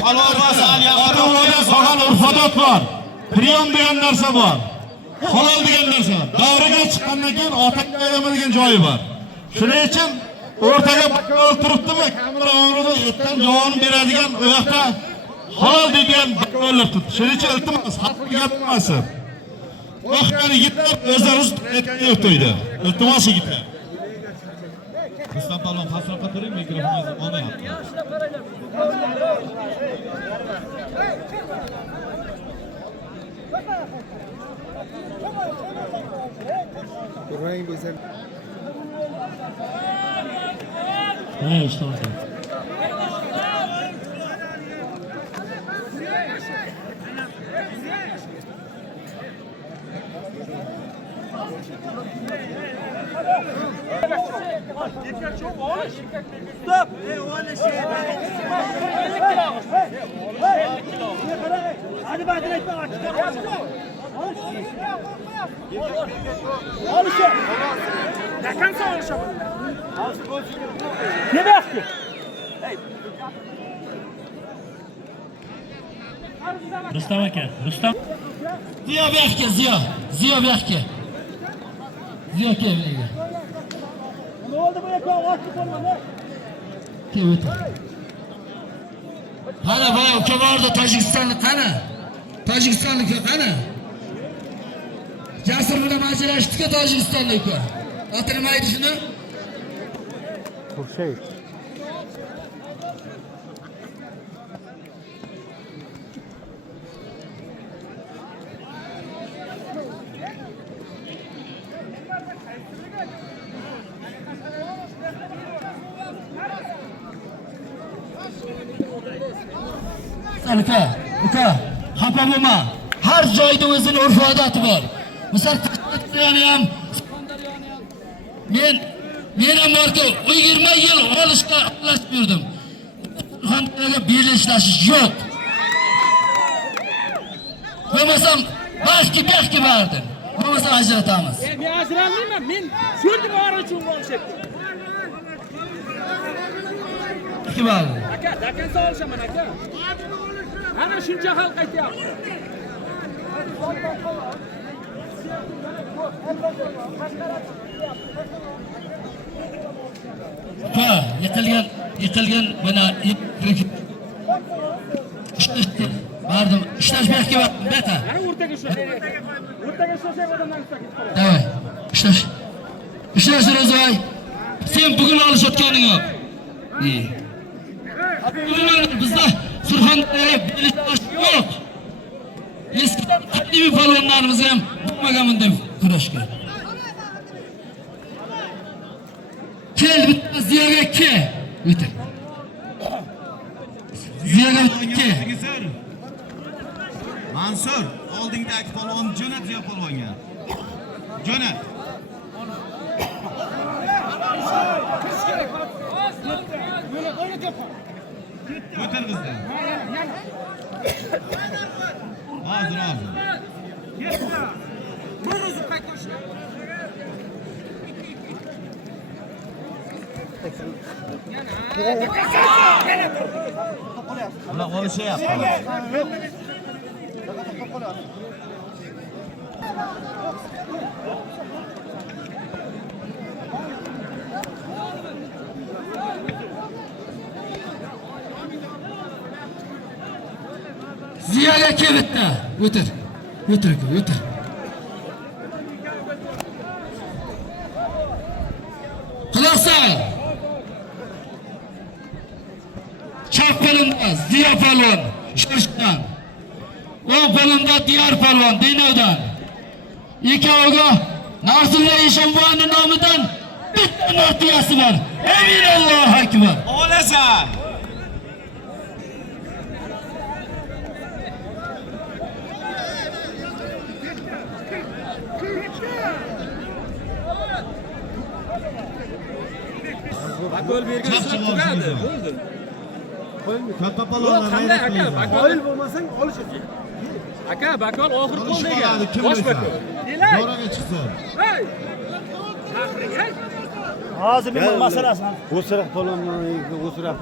Palvon Asal yaqinda sohal urf-odat bor. Priyom degan narsa bor. Halol degan narsa. Davraga chiqqandan keyin otanga aylanadigan joyi bor. Shuning uchun o'rtaga bakkol turibdimi? Kamera o'rnida etdan javob beradigan u yoqda halol degan bakkollar turibdi. Shuning uchun iltimos, xalqqa gapirmasin. Vaqtni yigitlar o'zlariz aytgan to'yda. Iltimos yigitlar. Rustam palvon pastroqqa turing, mikrofoningizni olmayapti. Durang bo'lsa. İşte bakın. Stop! Hadi ben direkt bak. Alışa. Yakın sağ alışa. Ne bekli? Rustam aka, Rustam. Ziyo Bekka, Ziyo Bekka. Ziyo kelmaydi. Ne oldu bu yakın? Vakit olmadı. Kim o'tdi? Qani boy, uka bordi Tojikistonlik qani? Tojikistonlik qani? Jasur bilan ajrashdik-ku Tojikistonlik uka. Xotirmaydi shuni? Xurshid. Uka, xafa bo'lma. Har joyda o'zining urf-odati bor. Misol Qashqadaryoni ham, Surxondaryoni ham. Men ham borku 20 yil olishga aralashib yurdim. Surxondaryoga bellashish yo'q. Bo'lmasam, balki bordim. Bo'lmasa ajratamiz. Men ajralmayman. Men shu yerga borish uchun borishyapti. Kim oldi? aka, dakansa olishaman aka. Ana shuncha xalq aytyapti. Ha, yiqilgan bana bardim. Ishlash bekka beta. Ana o'rtaga sho'shay. O'rtaga sho'shay odamdan ketib qoladi. Davay. Ishlash Ro'zoy. Sen bugun olishayotganing yo'q. Bizda Surxondaryo belish yo'q. Eski qadimiy palvonlarimiz ham bo'lmagan bunday kurashga. Kel bitta ziyoga ke. O'tir. Ziyoga ke. Mansur, oldingdagi polvon jo'nat ziyo polvonga. Jo'nat. O'tir bizdan. Hozir. Ular olishyapti. Ziyoga ke bitta. O'tir. Quloq sol. Chap qo'limda Ziyo polvon Shoshdan. O'ng qo'limda Diyor polvon Dinovdan. Ikkoviga Narsulla Eshonboyning nomidan bitta martiyasi bor. Amin Allohu akbar. Olasan. Bakol bergan turadi. Bo'ldi. Katta polvonlar qanday aka? Bakol bo'lmasang olishasan. Aka, bakol oxir qo'l degan. Bosh bakol. Zo'raga chiqsin. Hey! Chaqring, Hozir nima masalasi? O'siriq polvonman, o'siriq.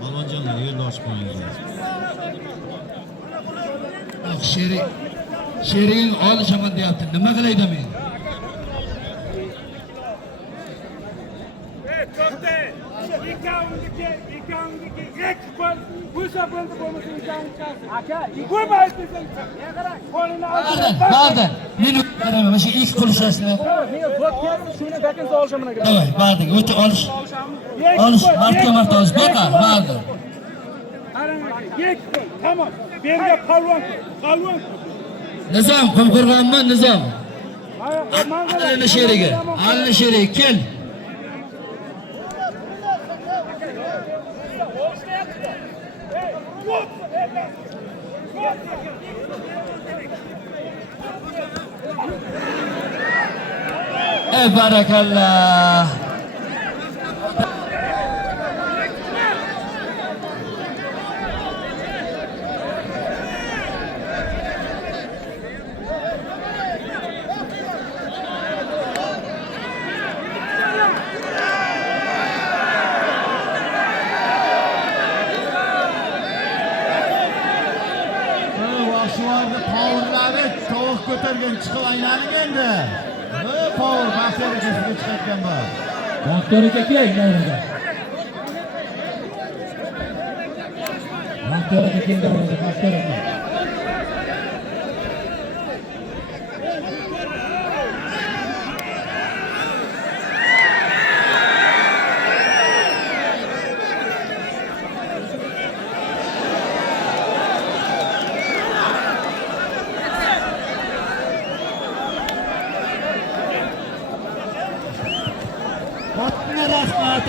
Polvonjonlar yo'lni ochib qo'yinglar. Shering olishaman deyapti. Nima qilaydi men? To'xta. Ikkovniki ikki qo'l bo'sa bo'ldi bo'lmasa ikkovniki. Aka, qo'ymaysiz desang. Ya qarang, qo'lini Bardi. Men o'tiraman. Mana shu ikki qo'l ushlashlar. shuni dakansa olishaman aka. Davay, bardi. O'ti olish. Martga olish. Beqar, bardi. qarang aka, ikki qo'l. Tamom. Benga polvon. Nizom, Qumqo'rg'onman Nizom. Alini sherigi, kel. Barakallah. Ko'targan chiqib aylaning endi. Povur baxtiyor akasiga chiqayotgan bu. Doktor aka keling davraga. Doktor aka keling davraga. Doktor aka.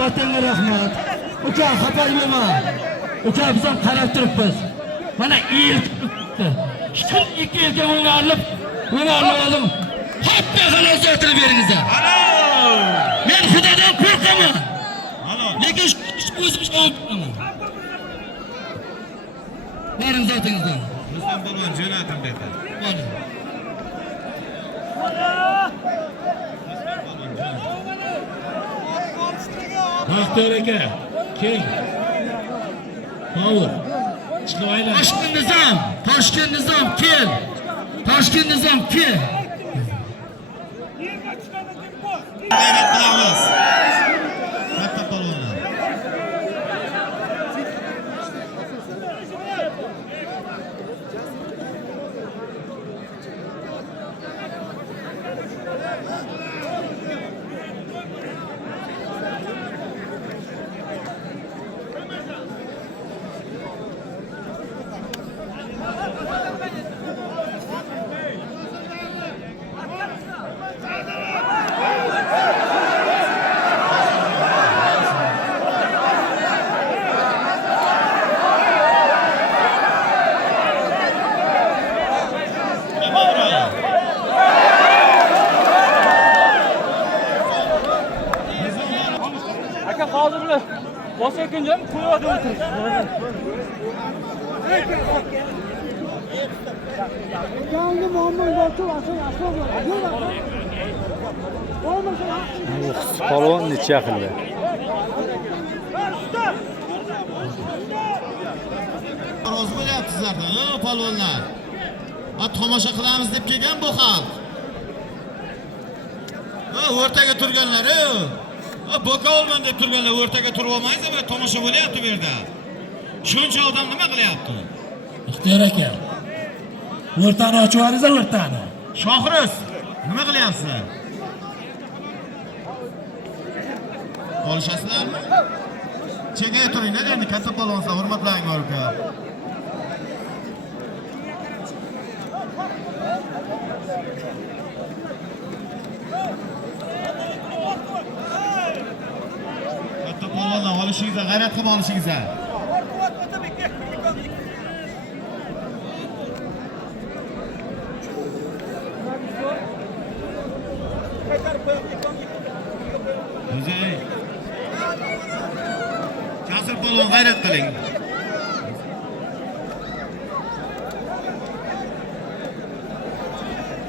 Otangga rahmat. Uka xafaymama. Uka biz ham qarab turibmiz. Mana yil turibdi. Shu 2 yilga o'ngarib oldim. Hatto xalos o'tirib beringizlar. Men Xudodan qo'rqaman. Lekin o'zim qo'rqaman. Bering zotingizdan. Rustam polvon jo'natim dedi. Bo'ling. Doktor aka keling. Power. Chiqib aylan. Toshkent Nizom kel. Toshkent Nizom kel. Yerga chiqadi deb qo'y. G'ayrat qilamiz. Katta polvonlar. Aka hozirlar bosakinjam qo'yadi o'tirish. Yangi muammo yo'q, asl bo'ladi. Polvon necha qildi? Rozi bo'lyapsizlardan, polvonlar. Tomosha qilamiz deb kelgan bu xalq. O'rtaga turganlar, boka olman deb turganlar o'rtaga turib olmaysiz, va tomosha bo'lyapti bu yerda. Shuncha odam nima qilyapti? Ixtiyor aka. O'rtani ochib yuboringlar o'rtani. Shohris, nima qilyapsizlar? Olishasizlarmi? Chekaya turinglar endi, katta polvonlar, hurmatlaring bor uka. Katta polvonlar, olishingizga, g'ayrat qilib olishingizga. Jasur polvon, g'ayrat qiling.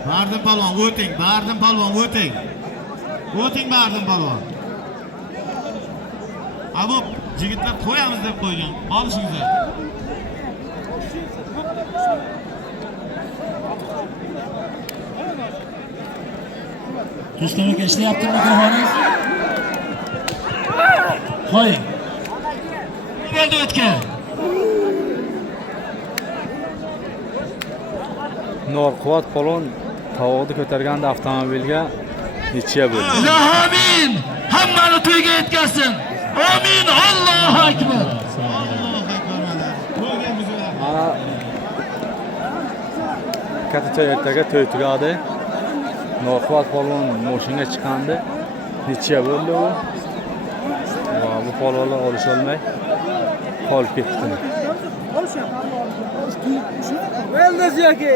Bardim polvon, o'ting, Bardim polvon, o'ting. O'ting Bardim polvon. Abu yigitlar qo'yamiz deb qo'ygan. Olishingizga. Rustam aka ishlayapti mikrofoningiz? Qo'ying. Bo'ldi o'tgan. Norquvvat polvon tovoqni ko'targanda avtomobilga necha bo'ldi? Amin. Hammani to'yga yetkazsin. Amin. Allohu akbar. Mana katta ertaga to'y tugadi. Norquvvat polvon mashinaga chiqandi. Necha bo'ldi u? Va bu polvonlar olisholmay qolib ketdi. Well, yoki